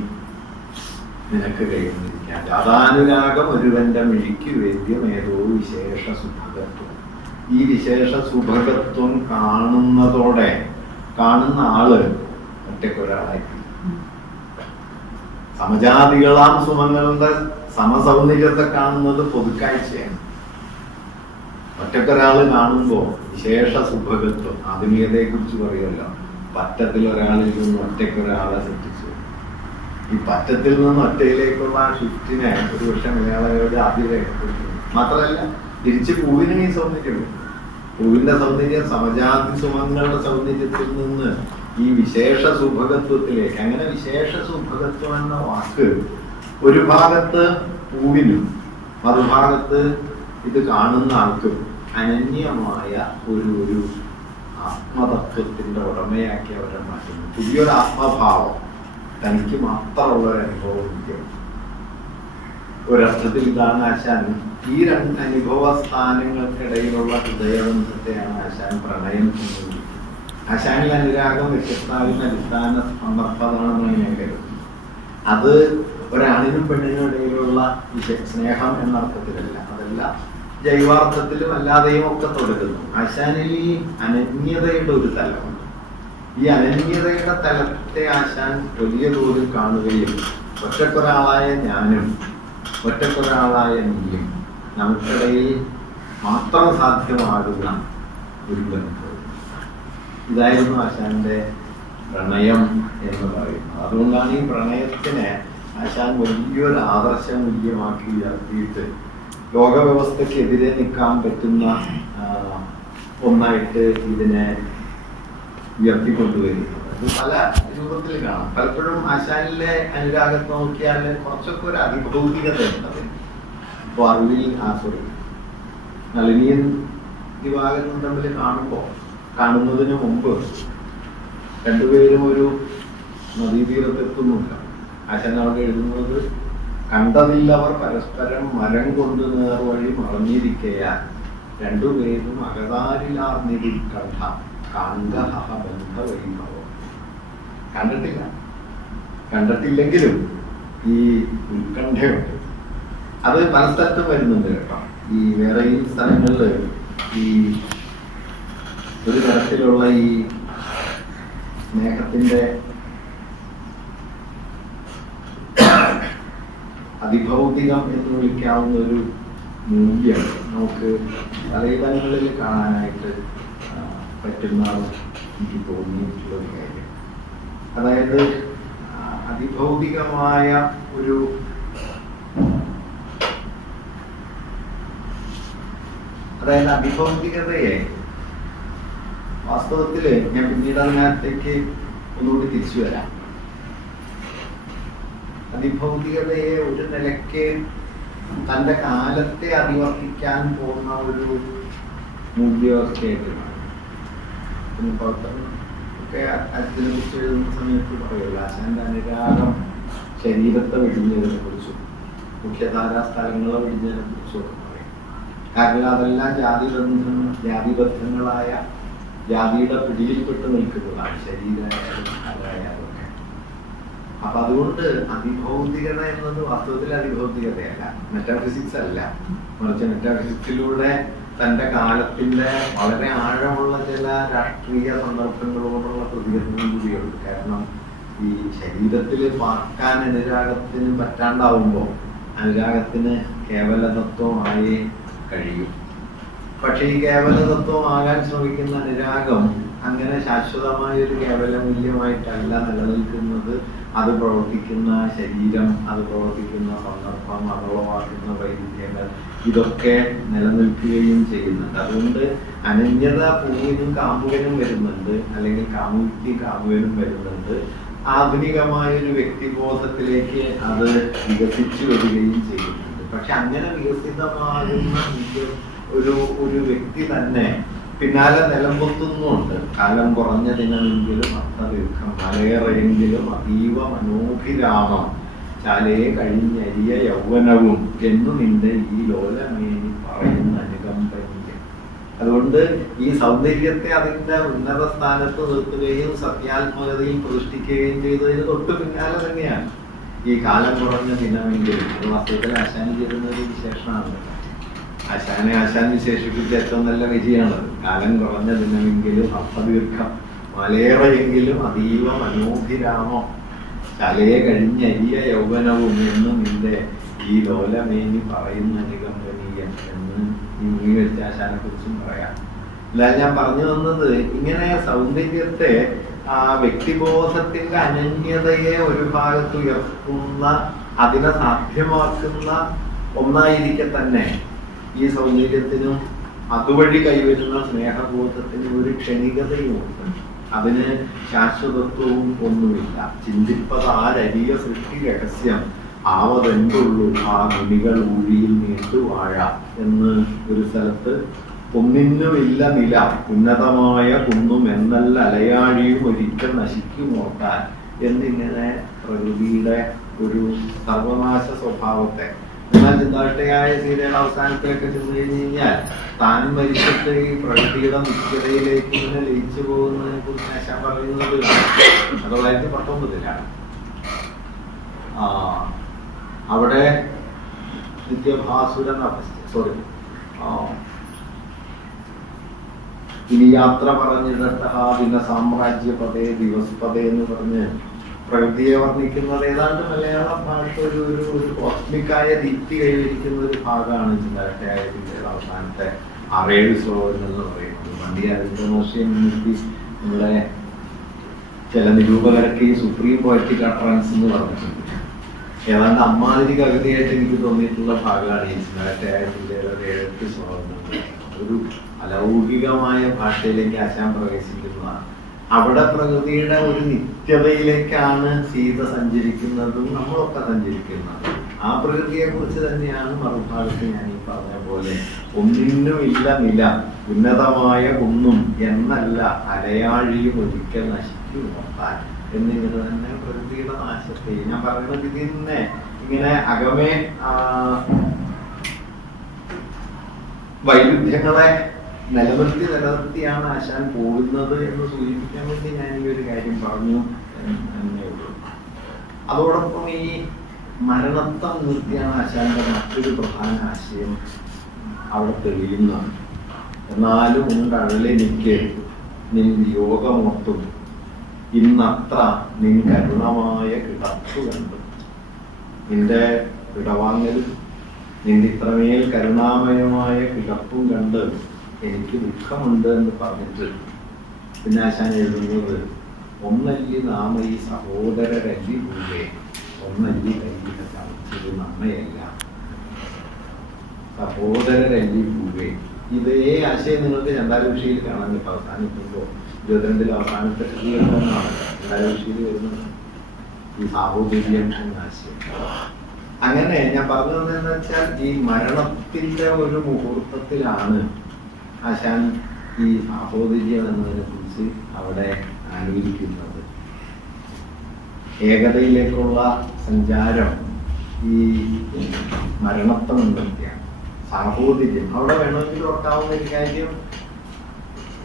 നിനക്ക് കഴിയുന്നിരിക്കാം. രാധാനുരാഗം ഒരുവന്റെ മിഴിക്ക് വേദ്യം ഏതോ വിശേഷ സുഭഗത്വം. ഈ വിശേഷ സുഭഗത്വം കാണുന്നതോടെ കാണുന്ന ആള് ഒറ്റക്കൊരാളായി. സമജാതികളാം സുമങ്ങളുടെ സമസൗന്ദര്യത്തെ കാണുന്നത് പൊതുക്കാഴ്ചയാണ്. ഒറ്റക്കൊരാള് കാണുമ്പോ വിശേഷ സുഭഗത്വം, ആധുനികതയെ കുറിച്ച് പറയുമല്ലോ. പറ്റത്തിൽ ഒരാളിൽ നിന്ന് ഒറ്റക്കൊരാളെ സൃഷ്ടിച്ചു. ഈ പറ്റത്തിൽ നിന്ന് ഒറ്റയിലേക്കുള്ള ആ ഷിഫ്റ്റിനെ ഒരു പക്ഷെ മലയാളികളുടെ അതിരേഖപ്പെടുത്തുന്നു. മാത്രമല്ല തിരിച്ച് പൂവിനും ഈ സൗന്ദര്യമുണ്ട്. പൂവിന്റെ സൗന്ദര്യം സമജാതി സുമങ്ങളുടെ സൗന്ദര്യത്തിൽ നിന്ന് ഈ വിശേഷ സുഭഗത്വത്തിലേക്ക്. അങ്ങനെ വിശേഷ സുഭഗത്വം എന്ന വാക്ക് ഒരു ഭാഗത്ത് പൂവിനും മറുഭാഗത്ത് ഇത് കാണുന്ന ആൾക്കും അനന്യമായ ഒരു ആത്മതത്വത്തിന്റെ ഉടമയാക്കി അവരെ മാറ്റുന്നു. പുതിയൊരു ആത്മഭാവം, തനിക്ക് മാത്രമുള്ള ഒരു അനുഭവം ഇല്ല. ഒരർത്ഥത്തിൽ ഇതാണ് ആശാൻ ഈ രണ്ട് അനുഭവ സ്ഥാനങ്ങൾക്കിടയിലുള്ള ഹൃദയബന്ധത്തെയാണ് ആശാൻ പ്രണയം ചെയ്യുന്നത്. ആശാനിൽ അനുരാഗം വ്യത്യസ്താവിന്റെ അടിസ്ഥാന സന്ദർഭമാണെന്നാണ് ഞാൻ കരുതുന്നത്. അത് ഒരാണിനും പെണ്ണിനും ഇടയിലുള്ള സ്നേഹം എന്ന അർത്ഥത്തിലല്ല, അതെല്ലാം ജൈവാർത്ഥത്തിലും അല്ലാതെയും ഒക്കെ തുടരുന്നു. ആശാനിൽ ഈ അനന്യതയുടെ ഒരു തലമുണ്ട്. ഈ അനന്യതയുടെ തലത്തെ ആശാൻ വലിയ തോതിൽ കാണുകയും ഒറ്റക്കൊരാളായ ഞാനും ഒറ്റക്കൊരാളായ നീയും നമുക്കിടയിൽ മാത്രം സാധ്യമാകുന്ന ഒരു ബന്ധം. ഇതായിരുന്നു ആശാന്റെ പ്രണയം എന്ന് പറയുന്നത്. അതുകൊണ്ടാണ് ഈ പ്രണയത്തിനെ ആശാൻ വലിയൊരു ആദർശ മൂല്യമാക്കി ഉയർത്തിയിട്ട് ലോകവ്യവസ്ഥക്കെതിരെ നിൽക്കാൻ പറ്റുന്ന ഒന്നായിട്ട് ഇതിനെ ഉയർത്തിക്കൊണ്ടുവരുന്നത്. ഇത് പല രൂപത്തിൽ കാണാം. പലപ്പോഴും ആശാനിലെ അനുരാഗത്തെ നോക്കിയാൽ കുറച്ചൊക്കെ ഒരു അതിഭൗതികത ഉണ്ടത്. ഇപ്പോൾ അറിവിൽ നളിനിയും ദിവാകരനും തമ്മിൽ കാണുന്നതിന് മുമ്പ് രണ്ടുപേരും ഒരു നദീതീരത്തെത്തുന്നില്ല. ആശാൻ അവിടെ എഴുതുന്നത് കണ്ടതില്ലവർ പരസ്പരം മരം കൊണ്ട് നേർവഴി മറഞ്ഞിരിക്കയാൽ രണ്ടുപേരും അകതാരിലാർന്നിരിക്കണ്ട കാന്തഹ ബന്ധവൈഭവം. കണ്ടിട്ടില്ലെങ്കിലും ഈ ഉത്കണ്ഠയുണ്ട്. അത് പല സ്ഥലത്തും വരുന്നുണ്ട് കേട്ടോ. ഈ വേറെയും സ്ഥലങ്ങളിൽ ഈ ഒരു തരത്തിലുള്ള ഈ സ്നേഹത്തിന്റെ അതിഭൗതികം എന്ന് വിളിക്കാവുന്ന ഒരു മൂല്യം നമുക്ക് പലയിടങ്ങളിൽ കാണാനായിട്ട് പറ്റുന്നതാണ് എനിക്ക് തോന്നിയിട്ടുള്ള ഒരു കാര്യം. അതായത് അതിഭൗതികമായ ഒരു അതിഭൗതികതയെ വാസ്തവത്തില് ഞാൻ പിന്നീട് അതിനകത്തേക്ക് ഒന്നുകൂടി തിരിച്ചു വരാം. അതിഭൗതികതയെ ഒരു നിലയ്ക്ക് തന്റെ കാലത്തെ അതിവർത്തിക്കാൻ പോകുന്ന ഒരു മൂല്യവസ്ഥയായിട്ട് ഒക്കെ അതിനെ കുറിച്ച് എഴുതുന്ന സമയത്ത് പറയുള്ളൂ. ആശാന്റെ അനുരാഗം ശരീരത്തെ വെടിഞ്ഞതിനെ കുറിച്ചും മുഖ്യധാരാ സ്ഥലങ്ങളെ വെടിഞ്ഞതിനെ കുറിച്ചും ഒക്കെ പറയും. കാരണം അതെല്ലാം ജാതിബദ്ധങ്ങളായ ജാതിയുടെ പിടിയിൽപ്പെട്ട് നിൽക്കുന്നതാണ് ശരീരമായാലും കലയായാലും ഒക്കെ. അപ്പൊ അതുകൊണ്ട് അതിഭൗതികത എന്നത് വാസ്തവത്തിൽ അതിഭൗതികതയല്ല, മെറ്റാഫിസിക്സ് അല്ല. മറിച്ച് മെറ്റാഫിസിക്സിലൂടെ തന്റെ കാലത്തിന്റെ വളരെ ആഴമുള്ള ചില രാഷ്ട്രീയ സന്ദർഭങ്ങളോടുള്ള പ്രതികരണം കൂടിയുണ്ട്. കാരണം ഈ ശരീരത്തിൽ പാർക്കാൻ അനുരാഗത്തിന് പറ്റാണ്ടാവുമ്പോൾ അനുരാഗത്തിന് കേവലതത്വമായി കഴിയും. പക്ഷെ ഈ കേവലതത്വമാകാൻ ശ്രമിക്കുന്ന അനുരാഗം അങ്ങനെ ശാശ്വതമായ ഒരു കേവല മൂല്യമായിട്ടല്ല നിലനിൽക്കുന്നത്. അത് പ്രവർത്തിക്കുന്ന ശരീരം, അത് പ്രവർത്തിക്കുന്ന സന്ദർഭം, അതുളവാക്കുന്ന വൈവിധ്യങ്ങൾ, ഇതൊക്കെ നിലനിൽക്കുകയും ചെയ്യുന്നുണ്ട്. അതുകൊണ്ട് അനന്യത പൂവിനും കാമുകനും വരുന്നുണ്ട്, അല്ലെങ്കിൽ കാമുകി കാമുകനും വരുന്നുണ്ട്. ആധുനികമായൊരു വ്യക്തിബോധത്തിലേക്ക് അത് വികസിച്ചു വരികയും ചെയ്യുന്നുണ്ട്. പക്ഷെ അങ്ങനെ വികസിതമാകുന്ന ഒരു വ്യക്തി തന്നെ പിന്നാലെ നിലമ്പൊത്തുന്നുണ്ട്. കാലം കുറഞ്ഞ ദിനമെങ്കിലും അർത്ഥദീർഘം, മലയേറെയെങ്കിലും അതീവ മനോഭിരാമം, ചാലയെ കഴിഞ്ഞരിയ യൗവനവും എന്നു നിന്റെ ഈ ലോലമേനി പറയുന്ന അനുകമ്പനീയം. അതുകൊണ്ട് ഈ സൗന്ദര്യത്തെ അതിന്റെ ഉന്നത സ്ഥാനത്ത് നിർത്തുകയും സത്യാത്മകതയിൽ പ്രതിഷ്ഠിക്കുകയും ചെയ്തതിന് തൊട്ട് പിന്നാലെ തന്നെയാണ് ഈ കാലം കുറഞ്ഞ ദിനമെങ്കിലും. അത് വാസ്തവത്തിൽ ആശാനി ചെയ്യുന്ന ഒരു വിശേഷമാണ്. ആശാൻ വിശേഷിപ്പിച്ച ഏറ്റവും നല്ല വിജയമാണത്. കാലം കുറഞ്ഞ ദിനമെങ്കിലും അർത്ഥദീർഘം, മലയേറെയെങ്കിലും അതീവ മനോഭിരാമം, ചലയെ കഴിഞ്ഞരിയ യൗവനവും എന്ന് നിന്റെ ഈ ലോലമേനി പറയുന്ന അനുകമ്പനീയം എന്ന് ഈ വെച്ച ആശാനെ കുറിച്ചും പറയാം. അല്ല, ഞാൻ പറഞ്ഞു വന്നത് ഇങ്ങനെ സൗന്ദര്യത്തെ ആ വ്യക്തിബോധത്തിന്റെ അനന്യതയെ ഒരു ഭാഗത്ത് ഉയർത്തുന്ന, അതിനെ സാധ്യമാക്കുന്ന ഒന്നായിരിക്കെ തന്നെ ഈ സൗന്ദര്യത്തിനും അതുവഴി കൈവരുന്ന സ്നേഹബോധത്തിനും ഒരു ക്ഷണികതയുമുണ്ട്. അതിന് ശാശ്വതത്വവും ഒന്നുമില്ല. ചിന്തിപ്പതാരരിയ സൃഷ്ടി രഹസ്യം ആവതെന്തുള്ളൂ ആ മുനികൾ ഊഴിയിൽ നീട്ടുവാഴ എന്ന് ഒരു സ്ഥലത്ത് ഒന്നിനുമില്ല നില ഉന്നതമായ കുന്നും എന്നല്ല അലയാഴിയും ഒരിക്കൽ നശിക്കുമോട്ടാൻ എന്നിങ്ങനെ പ്രകൃതിയുടെ ഒരു സർവനാശ സ്വഭാവത്തെ, എന്നാൽ ചിന്താഷ്ടയായ സീതയുടെ അവസാനത്തിലൊക്കെ ചെന്ന് കഴിഞ്ഞ് കഴിഞ്ഞാൽ താൻ മരിച്ചിട്ട് ഈ പ്രകൃതിയുടെ നിത്യതയിലേക്ക് ഇങ്ങനെ ലയിച്ചു പോകുന്നതിനെ കുറിച്ച് ആശാൻ പറയുന്നത് 1919 അവിടെ നിത്യഭാസുരൻ ഇനി യാത്ര പറഞ്ഞിടത്തഹാദിന സാമ്രാജ്യപദേ ദിവസ്പദേ എന്ന് പറഞ്ഞ് പ്രകൃതിയെ വർണ്ണിക്കുന്നത് ഏതാണ്ട് മലയാള ഭാഷ ഒരു കോസ്മിക്കായ ദീപ്തി കൈവരിക്കുന്ന ഒരു ഭാഗമാണ് ചിന്താഷ്ടയായ സീതയുടെ അവസാനത്തെ 6-7 ശ്ലോകങ്ങൾ എന്ന് പറയുന്നത്. പണ്ഡിയ അരുന്ധമോശിയെ മുൻനിർത്തി നമ്മളെ ചില നിരൂപകരൊക്കെ ഈ സുപ്രീം പോയറ്റിക് അട്രൻസ് എന്ന് പറഞ്ഞിട്ടുണ്ട്. ഏതാണ്ട് അമ്മാതിരി കവിതയായിട്ട് എനിക്ക് തോന്നിയിട്ടുള്ള ഭാഗമാണ് ഈ ചിന്താഷ്ടയായ സീതയുടെ 7-8 ശ്ലോകങ്ങൾ. ഒരു അലൗകികമായ ഭാഷയിലേക്ക് ആശാൻ പ്രവേശിക്കുന്നതാണ്. അവിടെ പ്രകൃതിയുടെ ഒരു നിത്യതയിലേക്കാണ് സീത സഞ്ചരിക്കുന്നതും നമ്മളൊക്കെ സഞ്ചരിക്കുന്നതും. ആ പ്രകൃതിയെ കുറിച്ച് തന്നെയാണ് മറുഭാഗത്ത് ഞാൻ ഈ പറഞ്ഞ പോലെ ഒന്നിനുമില്ല നില ഉന്നതമായ കുന്നും എന്നല്ല അലയാഴിയും ഒരിക്കൽ നശിക്കും നോക്കാൻ എന്നിങ്ങനെ തന്നെ പ്രകൃതിയുടെ നാശത്തെ ഞാൻ പറയുന്നത് ഇതിനെ ഇങ്ങനെ അകമേ വൈരുദ്ധ്യങ്ങളെ നിലനിർത്തിയാണ് ആശാൻ പോകുന്നത് എന്ന് സൂചിപ്പിക്കാൻ വേണ്ടി ഞാൻ ഈ ഒരു കാര്യം പറഞ്ഞു എന്നേ ഉള്ളൂ. അതോടൊപ്പം ഈ മരണത്തെ നിർത്തിയാണ് ആശാന്റെ മറ്റൊരു പ്രധാന ആശയം അവിടെ തെളിയുന്നത്. എന്നാലും ഉണ്ടഴലെനിക്ക് നിൻ വിയോഗമോർത്തും ഇന്നത്ര നിൻ കരുണമായ കിടപ്പ് കണ്ടു. നിന്റെ വിടവാങ്ങലും നിന്റെ ഇത്രമേൽ കരുണാമയമായ കിടപ്പും കണ്ട് എനിക്ക് ദുഃഖമുണ്ട് എന്ന് പറഞ്ഞിട്ട് പിന്നെ ആശാൻ എഴുതുന്നത്, ഒന്നല്ലി നാമ ഈ സഹോദരരല്ലി പൂവേ, ഒന്നല്ലി കയ്യിലെ ചമച്ചത് നമ്മയല്ല, സഹോദരരല്ലി പൂവേ. ഇതേ ആശയം നിങ്ങൾക്ക് ചണ്ടാലൂഷിയിൽ കാണാൻ കിട്ടും. അവസാനിക്കുമ്പോൾ 22 അവസാനത്തെ കൃതികളാണ് ചണ്ടാലൂഷിയിൽ വരുന്നത് ഈ സാഹോദര്യം എന്ന ആശയം. അങ്ങനെ ഞാൻ പറഞ്ഞു തന്നെന്ന് വെച്ചാൽ ഈ മരണത്തിന്റെ ഒരു മുഹൂർത്തത്തിലാണ് ആശാൻ ഈ സാഹോദര്യം എന്നതിനെ കുറിച്ച് അവിടെ ആലോചിക്കുന്നത്. ഏകതയിലേക്കുള്ള സഞ്ചാരം ഈ മരണത്തെ മുൻനിർത്തിയാണ്. സാഹോദര്യം അവിടെ വേണമെങ്കിൽ ഓർക്കാവുന്ന ഒരു കാര്യം,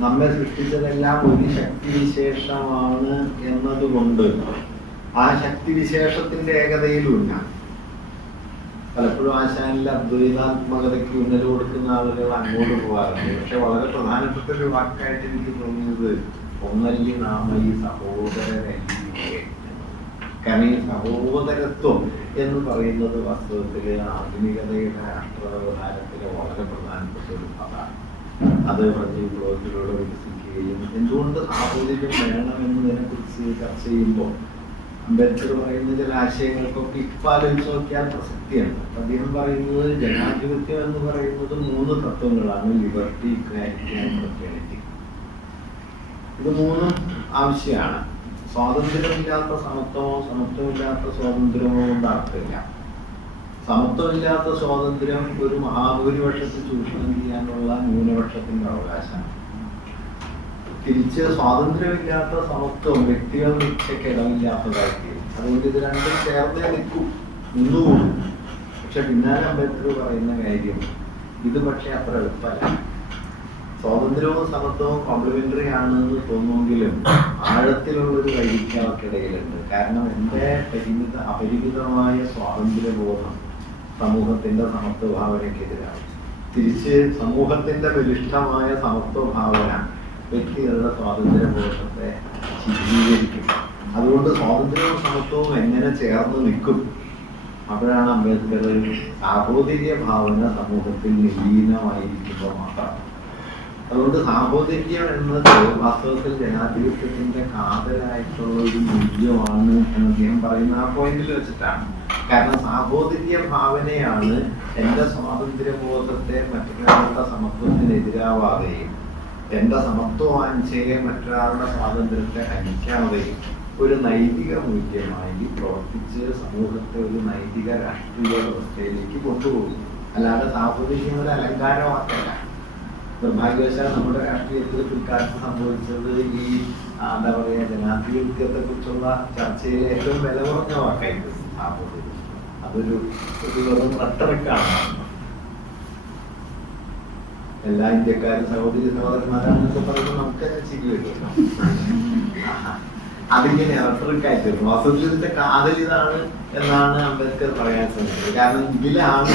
നമ്മെ സൃഷ്ടിച്ചതെല്ലാം ഒരു ശക്തിവിശേഷമാണ് എന്നതുകൊണ്ട് ആ ശക്തിവിശേഷത്തിന്റെ ഏകതയിലുമില്ല. പലപ്പോഴും ആശാനിലെ അദ്വൈതാത്മകതയ്ക്ക് ഊന്നൽ കൊടുക്കുന്ന ആളുകൾ അങ്ങോട്ട് പോകാറുണ്ട്. പക്ഷെ വളരെ പ്രധാനപ്പെട്ട ഒരു വാക്കായിട്ട് എനിക്ക് തോന്നിയത് ഒന്നല്ലി നാമ ഈ സഹോദരരല്ലേ. കാരണം ഈ സഹോദരത്വം എന്ന് പറയുന്നത് വാസ്തവത്തില് ആധുനികതയുടെ രാഷ്ട്രവ്യവഹാരത്തിലെ വളരെ പ്രധാനപ്പെട്ട ഒരു പദമാണ്. അത് പ്രജീവിലോകത്തിലൂടെ വികസിക്കുകയും എന്തുകൊണ്ട് സാഹോദര്യം വേണമെന്നതിനെ കുറിച്ച് ചർച്ച ചെയ്യുമ്പോൾ അംബേദ്കർ പറയുന്ന ചില ആശയങ്ങൾക്കൊക്കെ ഇപ്പം ആലോചിച്ച് നോക്കിയാൽ പ്രസക്തിയാണ്. അദ്ദേഹം പറയുന്നത് ജനാധിപത്യം എന്ന് പറയുന്നത് 3 തത്വങ്ങളാണ്: ലിബർട്ടി, ഇക്വാലിറ്റി ആൻഡ് ഫ്രറ്റേണിറ്റി. ഇത് 3 ആവശ്യമാണ്. സ്വാതന്ത്ര്യമില്ലാത്ത സമത്വമോ സമത്വമില്ലാത്ത സ്വാതന്ത്ര്യമോ കൊണ്ട് അർത്ഥമില്ല. സമത്വമില്ലാത്ത സ്വാതന്ത്ര്യം ഒരു മഹാഭൂരിപക്ഷത്തെ ചൂഷണം ചെയ്യാനുള്ള ന്യൂനപക്ഷത്തിന്റെ അവകാശമാണ്. തിരിച്ച് സ്വാതന്ത്ര്യമില്ലാത്ത സമത്വം വ്യക്തികൾ ഇച്ഛയ്ക്ക് ഇടമില്ലാത്തതായിത്തീരും. അതുകൊണ്ട് ഇത് രണ്ടും ചേർന്നേ നിന്നുകൂടും. പക്ഷെ പിന്നാലെ അംബേദ്കർ പറയുന്ന കാര്യം, ഇത് പക്ഷെ അത്ര എളുപ്പമല്ല. സ്വാതന്ത്ര്യവും സമത്വവും കോംപ്ലിമെന്ററി ആണെന്ന് തോന്നുമെങ്കിലും ആഴത്തിലുള്ളൊരു വൈരുദ്ധ്യം അവർക്കിടയിലുണ്ട്. കാരണം എന്റെ അപരിമിതമായ സ്വാതന്ത്ര്യബോധം സമൂഹത്തിന്റെ സമത്വഭാവനയ്ക്കെതിരാണ്. തിരിച്ച് സമൂഹത്തിന്റെ ബലിഷ്ഠമായ സമത്വഭാവന വ്യക്തികളുടെ സ്വാതന്ത്ര്യബോധത്തെ ശിഥിലീകരിക്കും. അതുകൊണ്ട് സ്വാതന്ത്ര്യവും സമത്വവും എങ്ങനെ ചേർന്ന് നിൽക്കും? അപ്പോഴാണ് അംബേദ്കർ സാഹോദര്യ ഭാവന സമൂഹത്തിൽ നിലീനമായിരിക്കുമ്പോൾ മാത്രം. അതുകൊണ്ട് സാഹോദര്യം എന്നത് വാസ്തവത്തിൽ ജനാധിപത്യത്തിന്റെ കാതലായിട്ടുള്ള ഒരു മൂല്യമാണ് എന്ന് അദ്ദേഹം പറയുന്ന ആ പോയിന്റിൽ വെച്ചിട്ടാണ്. കാരണം സാഹോദര്യ ഭാവനയാണ് എന്റെ സ്വാതന്ത്ര്യബോധത്തെ മറ്റൊരാളുടെ സമത്വത്തിനെതിരാവാതെയും എന്റെ സമത്വവാഞ്ചയെ മറ്റൊരാളുടെ സ്വാതന്ത്ര്യത്തെ ഹനിക്കാതെയും ഒരു നൈതിക മൂല്യമായി പ്രവർത്തിച്ച് സമൂഹത്തെ ഒരു നൈതിക രാഷ്ട്രീയ വ്യവസ്ഥയിലേക്ക് കൊണ്ടുപോകും. അല്ലാതെ സാഹോദര്യം ഒരു അലങ്കാരമാക്കല്ല. നിർഭാഗ്യവശാൽ നമ്മുടെ രാഷ്ട്രീയത്തിൽ പിൽക്കാലത്ത് സംഭവിച്ചത് ഈ എന്താ പറയുക, ജനാധിപത്യത്തെ കുറിച്ചുള്ള ചർച്ചയിലെ ഏറ്റവും വില കുറഞ്ഞ വാക്കായിട്ട് സാഹോദര്യം. അതൊരു വെറും റട്ടറിക്കാണ്. എല്ലാ ഇന്ത്യക്കാരും സഹോദരി സഹോദരന്മാരാണെന്നൊക്കെ പറയുമ്പോൾ നമുക്ക് ചിരി വരും. അതിങ്ങനെ റട്ടറിക്കായിട്ട് വരും. വാസ്തവത്തിന്റെ കാതൽ ഇതാണ് എന്നാണ് അംബേദ്കർ പറയാൻ ശ്രമിച്ചത്. കാരണം ഇതിലാണ്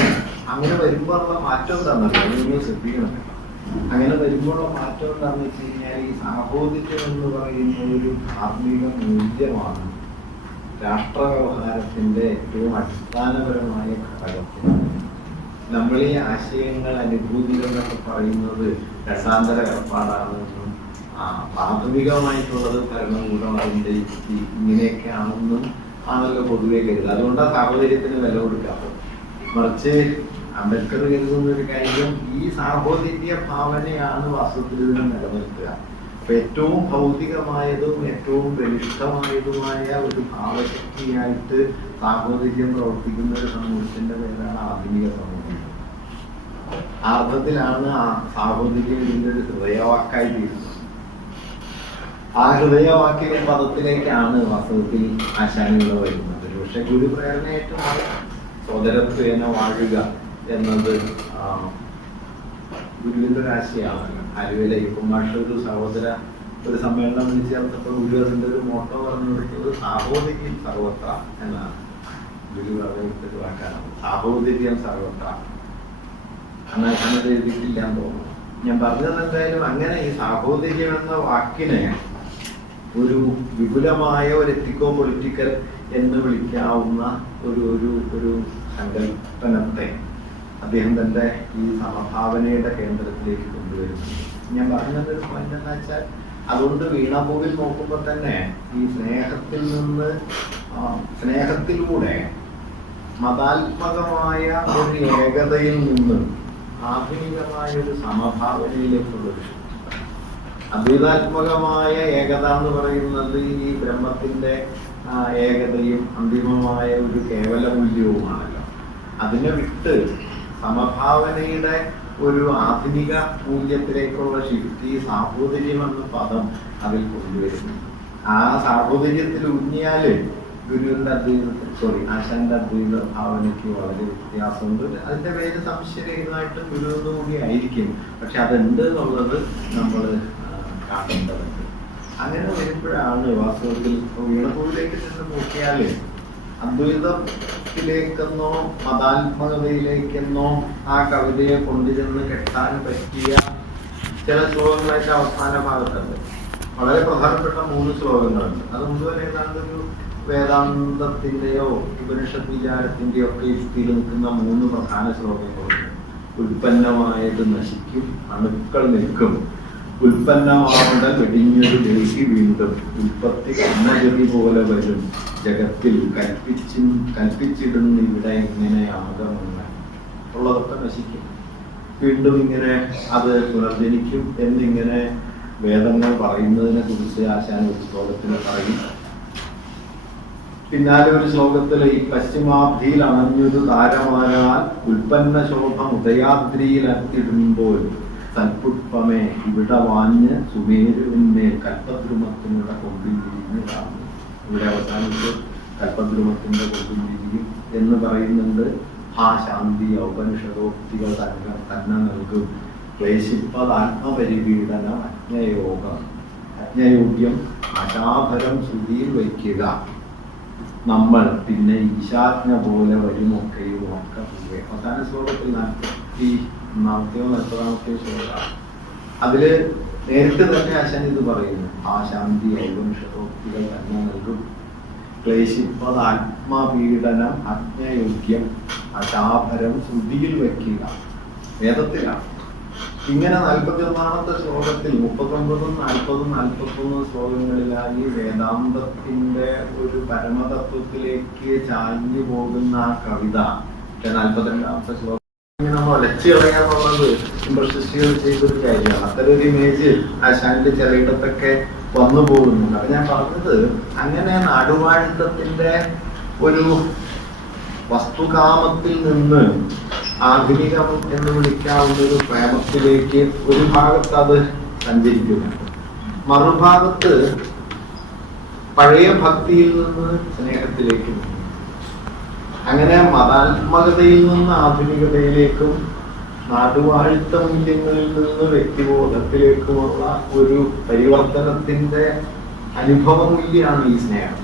അങ്ങനെ വരുമ്പോഴുള്ള മാറ്റം എന്താണെന്നറിയാം, നിങ്ങൾ ശ്രദ്ധിക്കണം. അങ്ങനെ വരുമ്പോഴുള്ള മാറ്റം എന്താണെന്ന് വെച്ച് കഴിഞ്ഞാൽ ഈ സാഹോദര്യം എന്ന് പറയുന്ന ഒരു ധാർമ്മിക മൂല്യമാണ് രാഷ്ട്രവ്യവഹാരത്തിന്റെ ഏറ്റവും അടിസ്ഥാനപരമായ ഘടകത്തിന്. നമ്മൾ ഈ ആശയങ്ങൾ അനുഭൂതികൾ എന്നൊക്കെ പറയുന്നത് രണ്ടാന്തര ഏർപ്പാടാണെന്നും പ്രാഥമികമായിട്ടുള്ളത് ഭരണകൂടം അതിൻ്റെ ഇങ്ങനെയൊക്കെയാണെന്നും ആണല്ലോ പൊതുവെ കരുതുക. അതുകൊണ്ടാണ് സാഹോദര്യത്തിന് വില കൊടുക്കാത്തത്. മറിച്ച് അംബേദ്കർ കരുതുന്ന ഒരു കാര്യം, ഈ സാഹോദര്യ ഭാവനയാണ് വാസ്തവത്തിൽ ഇതിനെ നിലനിർത്തുക. അപ്പൊ ഏറ്റവും ഭൗതികമായതും ഏറ്റവും ബലിഷ്ഠമായതുമായ ഒരു ഭാവശക്തിയായിട്ട് സാഹോദര്യം പ്രവർത്തിക്കുന്ന ഒരു സമൂഹത്തിന്റെ പേരാണ് ആധുനിക സമൂഹം. ആ അർത്ഥത്തിലാണ് ആ സാഹോദര്യം ഇതിന്റെ ഒരു ഹൃദയവാക്കായി തീരുന്നത്. ആ ഹൃദയവാക്കിലെ പദത്തിലേക്കാണ് വാസ്തവത്തിൽ ആശാനുകൾ വരുന്നത്. പക്ഷെ ഗുരുപ്രേരണയായിട്ട് സോദരത്വേന വാഴുക എന്നത് ഗുരുവിന്റെ ഒരു ആശയമാണല്ലോ. ആലുവയിലെ കുമാഷ ഒരു സഹോദര ഒരു സമ്മേളനം വിളിച്ചു ചേർത്തപ്പോൾ ഗുരു അതിന്റെ ഒരു മോട്ടോ പറഞ്ഞു കൊടുത്തത് സാഹോദര്യം സർവത്ര എന്നാണ്. ഗുരു പറഞ്ഞൊരു വാക്കാണ് സാഹോദര്യം സർവത്ര. എന്നാൽ അങ്ങനെ എഴുതിയിട്ടില്ലാന്ന് തോന്നുന്നു. ഞാൻ പറഞ്ഞത് എന്തായാലും അങ്ങനെ ഈ സാഹോദര്യം എന്ന വാക്കിനെ ഒരു വിപുലമായ ഒരു എത്തിക്കോ പൊളിറ്റിക്കൽ എന്ന് വിളിക്കാവുന്ന ഒരു ഒരു ഒരു സങ്കല്പനത്തെ അദ്ദേഹം തന്റെ ഈ സമഭാവനയുടെ കേന്ദ്രത്തിലേക്ക് കൊണ്ടുവരുന്നുണ്ട്. ഞാൻ പറഞ്ഞതൊരു പോയിന്റ് എന്താ വെച്ചാൽ, അതുകൊണ്ട് വീണാപൂവിൽ നോക്കുമ്പോൾ തന്നെ ഈ സ്നേഹത്തിലൂടെ മതാത്മകമായ ഒരു ഏകതയിൽ നിന്ന് ആധുനികമായ ഒരു സമഭാവനയിലേക്കുള്ള ഒരു അദ്വൈതാത്മകമായ ഏകത എന്ന് പറയുന്നത് ഈ ബ്രഹ്മത്തിന്റെ ഏകതയും അന്തിമമായ ഒരു കേവല മൂല്യവുമാണല്ലോ. അതിനെ വിട്ട് സമഭാവനയുടെ ഒരു ആധുനിക മൂല്യത്തിലേക്കുള്ള ഷിഫ്റ്റ് ഈ സാഹോദര്യം എന്ന പദം അതിൽ കൊണ്ടുവരുന്നു. ആ സാഹോദര്യത്തിൽ ഊന്നിയാല് ഗുരുവിന്റെ ആശാന്റെ അദ്വൈത ഭാവനയ്ക്ക് വളരെ വ്യത്യാസമുണ്ട്. അതിന്റെ പേര് സംശയരഹിതമായിട്ട് ഗുരുവിന് കൂടി ആയിരിക്കും. പക്ഷെ അതെന്ത് എന്നുള്ളത് നമ്മൾ കാണേണ്ടതുണ്ട്. അങ്ങനെ വരുമ്പോഴാണ് വാസ്തവത്തിൽ വീണപൂവിലേക്ക് ചെന്ന് നോക്കിയാല് അദ്വൈതത്തിലേക്കെന്നോ മതാത്മകതയിലേക്കെന്നോ ആ കവിതയെ കൊണ്ടുചെന്ന് കെട്ടാൻ പറ്റിയ ചില ശ്ലോകങ്ങളൊക്കെ അവസാന ഭാഗത്തുണ്ട്. വളരെ പ്രധാനപ്പെട്ട 3 ശ്ലോകങ്ങളുണ്ട്. അത് മുഴുവൻ ഏതാണ്ടൊരു വേദാന്തത്തിന്റെയോ ഉപനിഷത്ത് വിചാരത്തിന്റെയോ ഒക്കെ യുക്തിയിൽ നിൽക്കുന്ന 3 പ്രധാന ശ്ലോകങ്ങളുണ്ട്. ഉൽപ്പന്നമായത് നശിക്കും, അണുക്കൾ നിൽക്കും, ഉൽപ്പന്നമാവുന്ന വെടിഞ്ഞൊരു ദേഹി വീണ്ടും, ഉൽപ്പത്തി കണ്ണജതി പോലെ വരും, ജഗത്തിൽ കൽപ്പിച്ചിടുന്ന ഇവിടെ ഇങ്ങനെ ആകമെന്ന് ഉള്ളതൊക്കെ നശിക്കും, വീണ്ടും ഇങ്ങനെ അത് പുനർജനിക്കും എന്നിങ്ങനെ വേദങ്ങൾ പറയുന്നതിനെ കുറിച്ച് ആശാൻ ഒരു ശ്ലോകത്തിൽ പറയും. പിന്നാലെ ഒരു ശ്ലോകത്തിൽ ഈ പശ്ചിമാബ്ധിയിൽ അണഞ്ഞൊരു താരമാരാൽ ഉൽപ്പന്ന ശോഭം ഉദയാദ്രിയിൽ അത്തിടുമ്പോൾ സൽപുഷ്പമേ ഇവിടെ വാഞ്ഞ് സുമേരുവിന്മേൽ കൽപ്പദ്രുമത്തിനുള്ള കൊമ്പിൽ വിരിഞ്ഞ് കാണുന്നു. ഇവിടെ അവസാനിച്ച് കൽപ്പദ്രുമത്തിന്റെ കൊമ്പിൽ വിരിയും എന്ന് പറയുന്നുണ്ട്. ആ ശാന്തി ഔപനിഷദോക്തികൾ തന്നെ നൽകും, ക്ലേശിപ്പത് ആത്മപരിപീഡനം അജ്ഞയോഗം, അജ്ഞയോഗ്യം ആശാഭരം ശ്രുതിയിൽ വയ്ക്കുക, നമ്മൾ പിന്നെ ഈശാജ്ഞ പോലെ വരുമൊക്കെയും ഒക്കെ. അവസാന ശ്ലോകത്തിൽ 41ാമത്തെയോ 40ാമത്തെയോ ശ്ലോകം അതില് നേരിട്ട് തന്നെ ആശാൻ ഇത് പറയുന്നു. ആ ശാന്തി ഔപനിഷദോക്തികൾ തന്നെ നൽകും, ക്ലേശിപ്പത് ആത്മപീഡനം അജ്ഞയോഗ്യം അശാഭരം ശ്രുതിയിൽ വയ്ക്കുക. വേദത്തിലാണ്. ഇങ്ങനെ 41ാമത്തെ ശ്ലോകത്തിൽ 39ഉം 40ഉം 41 ശ്ലോകങ്ങളിലായി വേദാന്തത്തിന്റെ ഒരു പരമതത്വത്തിലേക്ക് ചാഞ്ഞു പോകുന്ന ആ കവിത 42ാമത്തെ ശ്ലോകം ഇങ്ങനെ ഒലച്ചു കളയാന്നുള്ളത് ഇംപ്രസിസ്റ്റുകൾ ചെയ്തൊരു കാര്യമാണ്. അത്തരൊരു ഇമേജ് ആശാന്റെ ചിലയിടത്തൊക്കെ വന്നു പോകുന്നുണ്ട്. അത് ഞാൻ പറഞ്ഞത് അങ്ങനെ നാടുവാഴിത്തത്തിന്റെ ഒരു വസ്തുകാമത്തിൽ നിന്ന് ആധുനികം എന്ന് വിളിക്കാവുന്ന ഒരു പ്രേമത്തിലേക്ക് ഒരു ഭാഗത്ത് അത് സഞ്ചരിക്കുന്നുണ്ട്. മറുഭാഗത്ത് പഴയ ഭക്തിയിൽ നിന്ന് സ്നേഹത്തിലേക്കും, അങ്ങനെ മതാത്മകതയിൽ നിന്ന് ആധുനികതയിലേക്കും നാടുവാഴിത്ത മൂല്യങ്ങളിൽ നിന്ന് വ്യക്തിബോധത്തിലേക്കുമുള്ള ഒരു പരിവർത്തനത്തിന്റെ അനുഭവ മൂല്യമാണ് ഈ സ്നേഹം.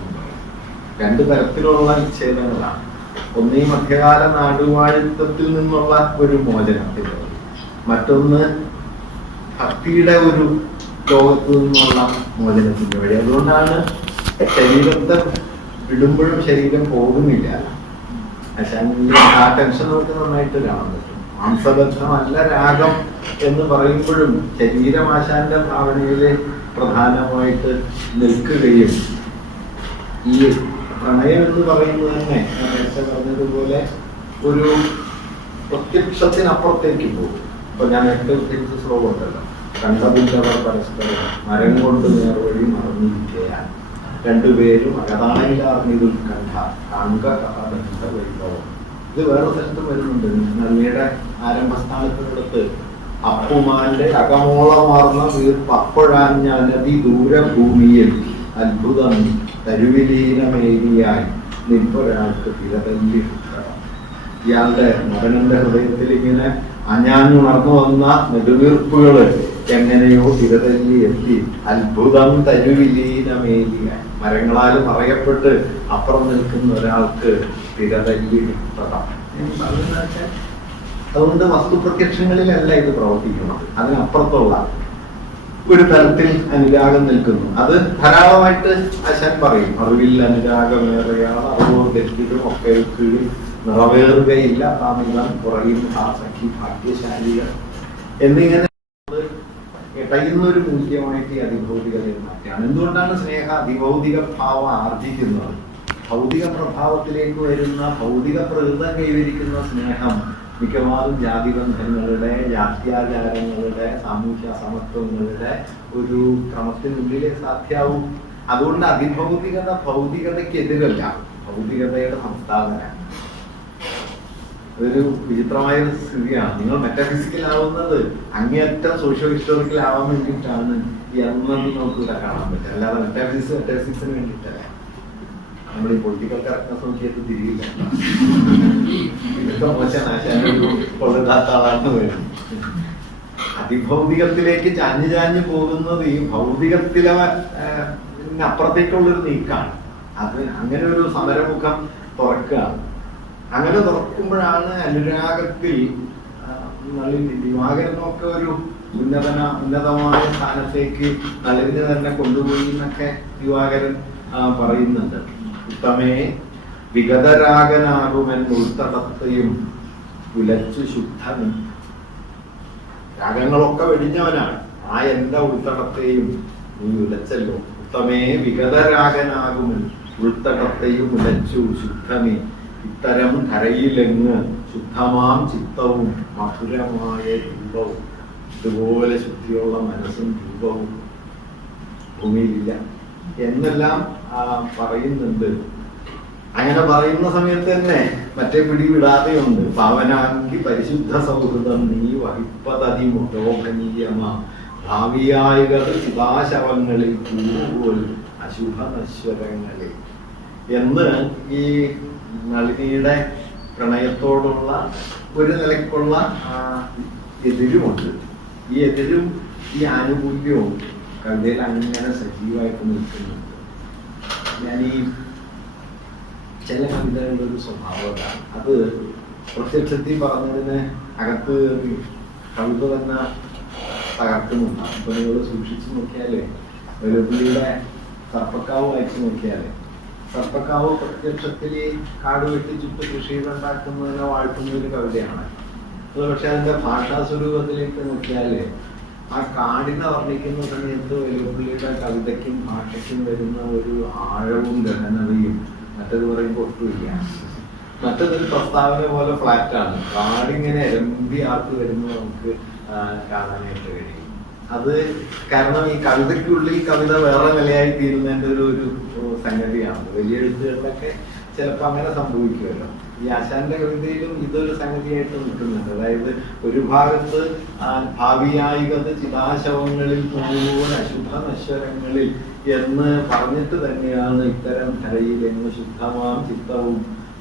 2 തരത്തിലുള്ള വിച്ഛേദങ്ങളാണ്. ഒന്നീ മധ്യകാല നാടുവാഴിത്തത്തിൽ നിന്നുള്ള ഒരു മോചനത്തിന്റെ, മറ്റൊന്ന് ഭക്തിയുടെ ഒരു ലോകത്തു നിന്നുള്ള മോചനത്തിന്റെ വഴി. അതുകൊണ്ടാണ് ശരീരത്തെ വിടുമ്പോഴും ശരീരം പോകുന്നില്ല. ആ ടെൻഷൻ നമുക്ക് നന്നായിട്ട് കാണാൻ പറ്റും. മാംസബദ്ധമല്ല രാഗം എന്ന് പറയുമ്പോഴും ശരീരം ആശാന്റെ ഭാവനയില് പ്രധാനമായിട്ട് നിൽക്കുകയും ഈ പ്രണയം എന്ന് പറയുന്നത് തന്നെ ഞാൻ നേരത്തെ പറഞ്ഞതുപോലെ ഒരു പ്രത്യക്ഷത്തിനപ്പുറത്തേക്ക് പോകും. ഇപ്പൊ ഞാൻ നേരത്തെ ഉദ്ദേശിച്ച ശ്ലോകം ഉണ്ടല്ലോ, കണ്ടതില്ലവർ പരസ്പരം മരം കൊണ്ട് നേർവഴി മറന്നിരിക്കുകയാണ്, 2 പേരും അകതായിലാർന്നിതുൽ കണ്ട കാൺക കഥാബന്ധ വൈഭവം. ഇത് വേറെ സ്ഥലത്തും വരുന്നുണ്ട്. നദിയുടെ ആരംഭസ്ഥാനത്തിനടുത്ത് അപ്പുമാന്റെ അകമോളമാർന്ന വീർപ്പ് അപ്പോഴാഞ്ഞ നദി ദൂരഭൂമിയിൽ അത്ഭുതം തരുവിലീനമേരിയായി നിൽപ്പൊരാൾക്ക് തിരതല്ലി. ഇയാളുടെ മകനന്റെ ഹൃദയത്തിൽ ഇങ്ങനെ അഞ്ഞാഞ്ഞുണർന്നു വന്ന നെടുവീർപ്പുകള് എങ്ങനെയോ തിരതല്ലി എത്തി അത്ഭുതം തരുവിലീനമേലിയ മരങ്ങളാൽ മറയപ്പെട്ട് അപ്പുറം നിൽക്കുന്ന ഒരാൾക്ക് തിരതല്ലി നിൽപ്പതം. അതുകൊണ്ട് വസ്തുപ്രത്യക്ഷങ്ങളിലല്ല ഇത് പ്രവർത്തിക്കുന്നത്, അതിനപ്പുറത്തുള്ള ഒരു തലത്തിൽ അനുരാഗം നിൽക്കുന്നു. അത് ധാരാളമായിട്ട് ആശാൻ പറയും. അറിവിൽ അനുരാഗമേറെയാണ്, അറിവോ തെറ്റിലും ഒക്കെ കീഴിൽ നിറവേറുകയില്ല, താമിതം കുറയും ആ സഖി ഭാഗ്യശാലികൾ എന്നിങ്ങനെ കഴിയുന്ന ഒരു മൂല്യമായിട്ട് ഈ അതിഭൗതികതയിൽ മാറ്റിയാണ്. എന്തുകൊണ്ടാണ് സ്നേഹ അതിഭൗതിക ഭാവം ആർജിക്കുന്നത്? ഭൗതിക പ്രഭാവത്തിലേക്ക് വരുന്ന ഭൗതിക പ്രകൃതം കൈവരിക്കുന്ന സ്നേഹം മിക്കവാറും ജാതിബന്ധങ്ങളുടെ, ജാത്യാചാരങ്ങളുടെ, സാമൂഹ്യ സമത്വങ്ങളുടെ ഒരു ക്രമത്തിനുള്ളിലേ സാധ്യമാവും. അതുകൊണ്ട് അതിഭൗതികത ഭൗതികതയ്ക്കെതിരല്ല, ഭൗതികതയുടെ സംസ്ഥാപന. അതൊരു വിചിത്രമായൊരു സ്ഥിതിയാണ്. നിങ്ങൾ മെറ്റാഫിസിക്കൽ ആവുന്നത് അങ്ങേയറ്റം സോഷ്യോ ഹിസ്റ്റോറിക്കൽ ആവാൻ വേണ്ടിയിട്ടാണ് എന്നത് നമുക്ക് ഇവിടെ കാണാൻ പറ്റും. അല്ലാതെ മെറ്റാഫിസിക്സിന് വേണ്ടിയിട്ടല്ല. നമ്മൾ ഈ പൊളിറ്റിക്കൽ കറക്റ്റ്നസ് നോക്കിയിട്ട് തിരിയില്ല. ഇതൊക്കെ മോശം കൊള്ളാത്ത ആളാണ് വരും. അതിഭൗതികത്തിലേക്ക് ചാഞ്ഞു ചാഞ്ഞു പോകുന്നത് ഈ ഭൗതികത്തിലെ അപ്പുറത്തേക്കുള്ളൊരു നീക്കാണ്. അത് അങ്ങനെ ഒരു സമരമുഖം തുറക്കുകയാണ്. അങ്ങനെ തുറക്കുമ്പോഴാണ് അനുരാഗത്തിൽ ദിവാകരനൊക്കെ ഒരു ഉന്നതമായ സ്ഥാനത്തേക്ക് നളിനെ തന്നെ കൊണ്ടുപോയി എന്നൊക്കെ ദിവാകരൻ പറയുന്നുണ്ട്. ഉത്തമേ വിഗതരാഗനാകുമെൻ ഉൾത്തടത്തെയും ഉലച്ചു ശുദ്ധനും. രാഗങ്ങളൊക്കെ വെടിഞ്ഞവനാണ്. ആ എന്റെ ഉൾത്തടത്തെയും നീ ഉലച്ചല്ലോ. ഉത്തമേ വിഗതരാഗനാകുമെൻ ഉൾത്തടത്തെയും ഉലച്ചു ശുദ്ധമേ. ഇത്തരം ധരയിലെങ്ങ് ശുദ്ധമാം ചിത്തവും മധുരമായ രൂപവും. ഇതുപോലെ ശുദ്ധിയുള്ള മനസ്സും രൂപവും ഭൂമിയിലില്ല എന്നെല്ലാം പറയുന്നുണ്ട്. അങ്ങനെ പറയുന്ന സമയത്ത് തന്നെ മറ്റേ പിടിവിടാതെയുണ്ട്. പാവനാങ്കി പരിശുദ്ധ സൗഹൃദം നീ വഹിപ്പതതിമുഖോഭനീയമാ ഭാവിയായികത് ശിവാശവങ്ങളിൽ കൂറുപോൽ അശുഭനശ്വരങ്ങളിൽ എന്ന് ഈ നളിനിയുടെ പ്രണയത്തോടുള്ള ഒരു നിലയ്ക്കുള്ള എതിരുമുണ്ട്. ഈ എതിരും ഈ ആനുകൂല്യവും കവിതയിൽ അങ്ങനെ സജീവമായിട്ട് നിൽക്കുന്നുണ്ട്. ഞാൻ ഈ ചില കവിതകളുടെ ഒരു സ്വഭാവമാണ്. അത് പ്രത്യക്ഷത്തിൽ പറഞ്ഞതിന് അകത്ത് കവിത തന്നെ തകർക്കുന്നുണ്ട്. അപ്പൊ നിങ്ങൾ സൂക്ഷിച്ചു നോക്കിയാലേ, വെളുപ്പിളിയുടെ സർപ്പക്കാവ് വായിച്ചു നോക്കിയാലേ, സർപ്പക്കാവ് പ്രത്യക്ഷത്തിൽ കാട് വെട്ടി ചുറ്റ് കൃഷികളുണ്ടാക്കുന്നതിനെ വാഴ്ത്തുന്ന ഒരു കവിതയാണ്. അത് പക്ഷെ അതിന്റെ ഭാഷാ സ്വരൂപത്തിലേക്ക് നോക്കിയാല് ആ കാടിനെ വർണ്ണിക്കുന്ന സമയത്ത് വെളുപ്പിള്ളിയുടെ കവിതയ്ക്കും ഭാഷയ്ക്കും വരുന്ന ഒരു ആഴവും ഗഹനതയും മറ്റത് പറയുമ്പോൾ ഒട്ടുമില്ല. മറ്റതൊരു പ്രസ്താവന പോലെ ഫ്ലാറ്റാണ്. കാടിങ്ങനെ എരമ്പി ആർക്ക് വരുമ്പോൾ നമുക്ക് കാണാനായിട്ട് കഴിയും. അത് കാരണം ഈ കവിതയ്ക്കുള്ളിൽ കവിത വേറെ നിലയായി തീരുന്നതിൻ്റെ ഒരു സംഗതിയാണ്. വലിയ എഴുത്തുകളിലൊക്കെ ചിലപ്പോൾ അങ്ങനെ സംഭവിക്കുമല്ലോ. ഈ ആശാന്റെ കവിതയിലും ഇതൊരു സംഗതിയായിട്ട് നിൽക്കുന്നുണ്ട്. അതായത് ഒരു ഭാഗത്ത് ഭാവിയായികത് ചിതാശവങ്ങളിൽ മുഴുവൻ അശുദ്ധ നശ്വരങ്ങളിൽ എന്ന് പറഞ്ഞിട്ട് തന്നെയാണ് ഇത്തരം ധരയിലെങ്ങ് ശുദ്ധമാം ചിത്തവും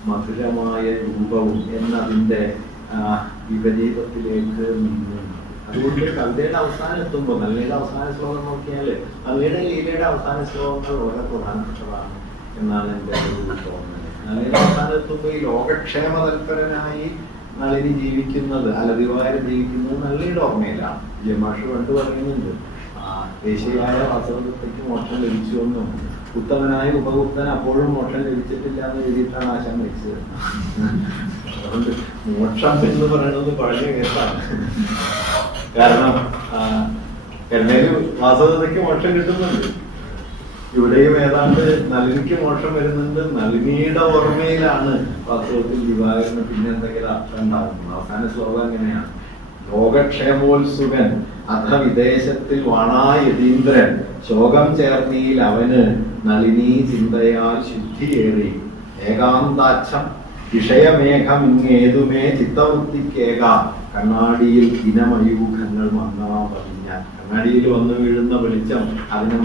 മധുരമായ രൂപവും എന്നതിൻ്റെ വിപരീതത്തിലേക്ക് നീങ്ങുന്നു. അതുകൊണ്ട് കവിതയുടെ അവസാനം എത്തുമ്പോൾ നല്ലയുടെ അവസാന ശ്ലോകം നോക്കിയാൽ നല്ലയുടെ ലീലയുടെ അവസാന ശ്ലോകങ്ങൾ വളരെ പ്രധാനപ്പെട്ടതാണ് എന്നാണ് എൻ്റെ ഒരു തോന്നുന്നത്. നളിനിയുടെ അവസാനം എത്തുമ്പോൾ ഈ ലോകക്ഷേമ തൽപരനായി നളിനി ജീവിക്കുന്നത്, ദിവാകരൻ ജീവിക്കുന്നത് നളിനിയുടെ ഓർമ്മയിലാണ്. ജമാഷ് പണ്ട് പറയുന്നുണ്ട്, ദേശീയായ വാസവദത്തയ്ക്ക് മോക്ഷം ലഭിച്ചു എന്നും ഉത്തമനായ ഉപഗുപ്തൻ അപ്പോഴും മോക്ഷം ലഭിച്ചിട്ടില്ല എന്ന് എഴുതിയിട്ടാണ് ആശാൻ മരിച്ചത്. അതുകൊണ്ട് മോക്ഷം എന്ന് പറയുന്നത് പഴയ കേസാണ്. കാരണം കരുണേല് വാസവദത്തയ്ക്ക് മോക്ഷം കിട്ടുന്നുണ്ട്, ഇവിടെയും ഏതാണ്ട് നളിനിക്ക് മോക്ഷം വരുന്നുണ്ട്. നളിനിയുടെ ഓർമ്മയിലാണ് വാസ്തവത്തിൽ ദിവാകരന് പിന്നെ എന്തെങ്കിലും അർത്ഥം ഉണ്ടാകുന്നത്. അവസാന ശ്ലോകം എങ്ങനെയാണ്? ലോകക്ഷേമോത്സുകൻ അധ വിദേശത്തിൽ വാണാ യതീന്ദ്രൻ ശോകം ചേർന്നീൽ അവന് നളിനീ ചിന്തയാൽ ശുദ്ധിയേറി ഏകാന്താച്ഛം വിഷയമേഘം ഇങ്ങേതുമേ ചിത്തവൃത്തിക്കേക കണ്ണാടിയിൽ ദിനമയൂഖങ്ങൾ മങ്ങാ പതിഞ്ഞാൽ. കണ്ണാടിയിൽ വന്നു വീഴുന്ന വെളിച്ചം അതിന്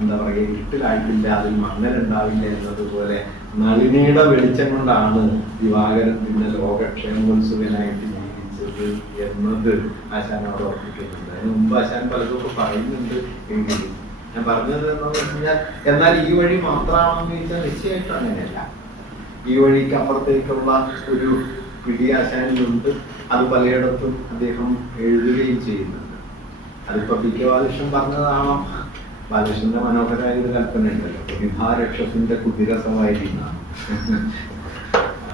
എന്താ പറയുക, ഇരുട്ടിലായിട്ടില്ല, അതിൽ മങ്ങലുണ്ടാവില്ല എന്നതുപോലെ നളിനിയുടെ വെളിച്ചം കൊണ്ടാണ് ദിവാകരൻ പിന്നെ ലോകക്ഷേമോത്സുകനായിട്ട് ജീവിച്ചത് ചെയ്യേണ്ടത് എന്നത് ആശാനോട് ഓർപ്പിക്കുന്നുണ്ട്. അതിന് മുമ്പ് ആശാൻ പലതൊക്കെ പറയുന്നുണ്ട് എങ്കിലും ഞാൻ പറഞ്ഞത് എന്താണെന്ന് വെച്ച് കഴിഞ്ഞാൽ, എന്നാൽ ഈ വഴി മാത്രമാണെന്ന് ചോദിച്ചാൽ നിശ്ചയമായിട്ടും അങ്ങനെയല്ല. ഈ വഴിക്ക് അപ്പുറത്തേക്കുള്ള ഒരു പിടി ആശാനിലുണ്ട്. അത് പലയിടത്തും അദ്ദേഹം എഴുതുകയും ചെയ്യുന്നുണ്ട്. അതിപ്പോ പി കെ ബാലകൃഷ്ണൻ പറഞ്ഞതാണോ? ബാലകൃഷ്ണന്റെ മനോഹരമായ ഒരു കൽപ്പന ഉണ്ടല്ലോ, പ്രതിഭാരക്ഷസിന്റെ കുതിരസവാരി എന്നാണ്.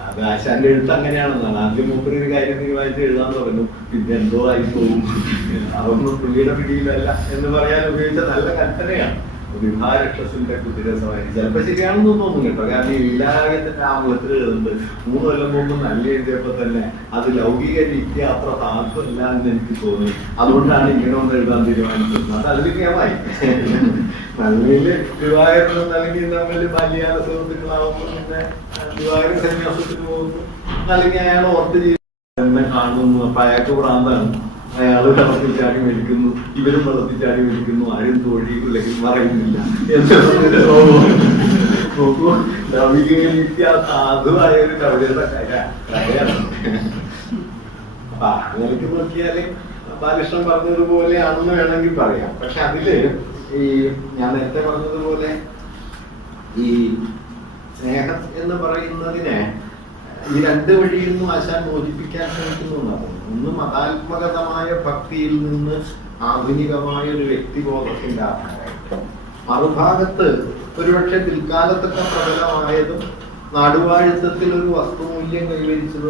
അത് ആശാന്റെ എഴുത്ത് അങ്ങനെയാണെന്നാണ്. ആദ്യം മൂപ്പര് ഒരു കാര്യം തീരുമാനിച്ച് എഴുതാൻ തുടങ്ങും, പിന്നെ എന്തോ ആയി പോകും, അതൊന്നും പുള്ളിയുടെ പിടിയിലല്ല എന്ന് പറയാൻ ഉപയോഗിച്ച നല്ല കൽപ്പനയാണ്. വിഭാരക്ഷസിന്റെ കുതിരസവാരി. ചിലപ്പോ ശരിയാണെന്ന് തോന്നും കേട്ടോ, കാരണം ഈ വിലായത്തിന്റെ ആ മുഖത്തിൽ എഴുതുന്നത് 3 കൊല്ലം മുമ്പ് നല്ല എഴുതിയപ്പോ തന്നെ അത് ലൗകിക രീതി അത്ര താല്പര്യമില്ല എന്ന് എനിക്ക് തോന്നി. അതുകൊണ്ടാണ് ഇങ്ങനെ ഒന്ന് എഴുതാൻ തീരുമാനിച്ചത്. അത് അതിലേക്കായി നല്ലതില് വിവാഹം അല്ലെങ്കിൽ തമ്മിൽ ബാല്യകാല സുഹൃത്തുക്കളാവുമ്പോൾ പിന്നെ വിവാഹ സന്യാസത്തിന് പോകുന്നു, അല്ലെങ്കിൽ അയാൾ ഓർത്ത് എന്നെ കാണുന്നു, അപ്പൊ അയാൾക്ക് ഭ്രാന്താണ്. അയാള് വെള്ളത്തിൽ ചാടി മരിക്കുന്നു, ഇവരും വെള്ളത്തിൽ ചാടി മരിക്കുന്നു, ആരും തോഴി അല്ലെങ്കിൽ പറയുന്നില്ല നോക്കൂ. സാധുവായ ഒരു കവിതയുടെ കഥയാണ്. അപ്പൊ അങ്ങനെയൊക്കെ നോക്കിയാല് ബാലകൃഷ്ണൻ പറഞ്ഞതുപോലെയാണെന്ന് വേണമെങ്കിൽ പറയാം. പക്ഷെ അതില് ഈ ഞാൻ നേരത്തെ പറഞ്ഞതുപോലെ ഈ സ്നേഹം എന്ന് പറയുന്നതിനെ ഈ 2 വഴിയിൽ നിന്നും ആശാൻ മോചിപ്പിക്കാൻ ശ്രമിക്കുന്നു എന്നാണ്. ഒന്ന് മതാത്മകമായ ഭക്തിയിൽ നിന്ന് ആധുനികമായ ഒരു വ്യക്തിബോധത്തിന്റെ ആധാരമായിട്ട്, മറുഭാഗത്ത് ഒരുപക്ഷെ പിൽക്കാലത്തൊക്കെ പ്രബലമായതും നാടുവാഴുത്തത്തിൽ ഒരു വസ്തുമൂല്യം കൈവരിച്ചതും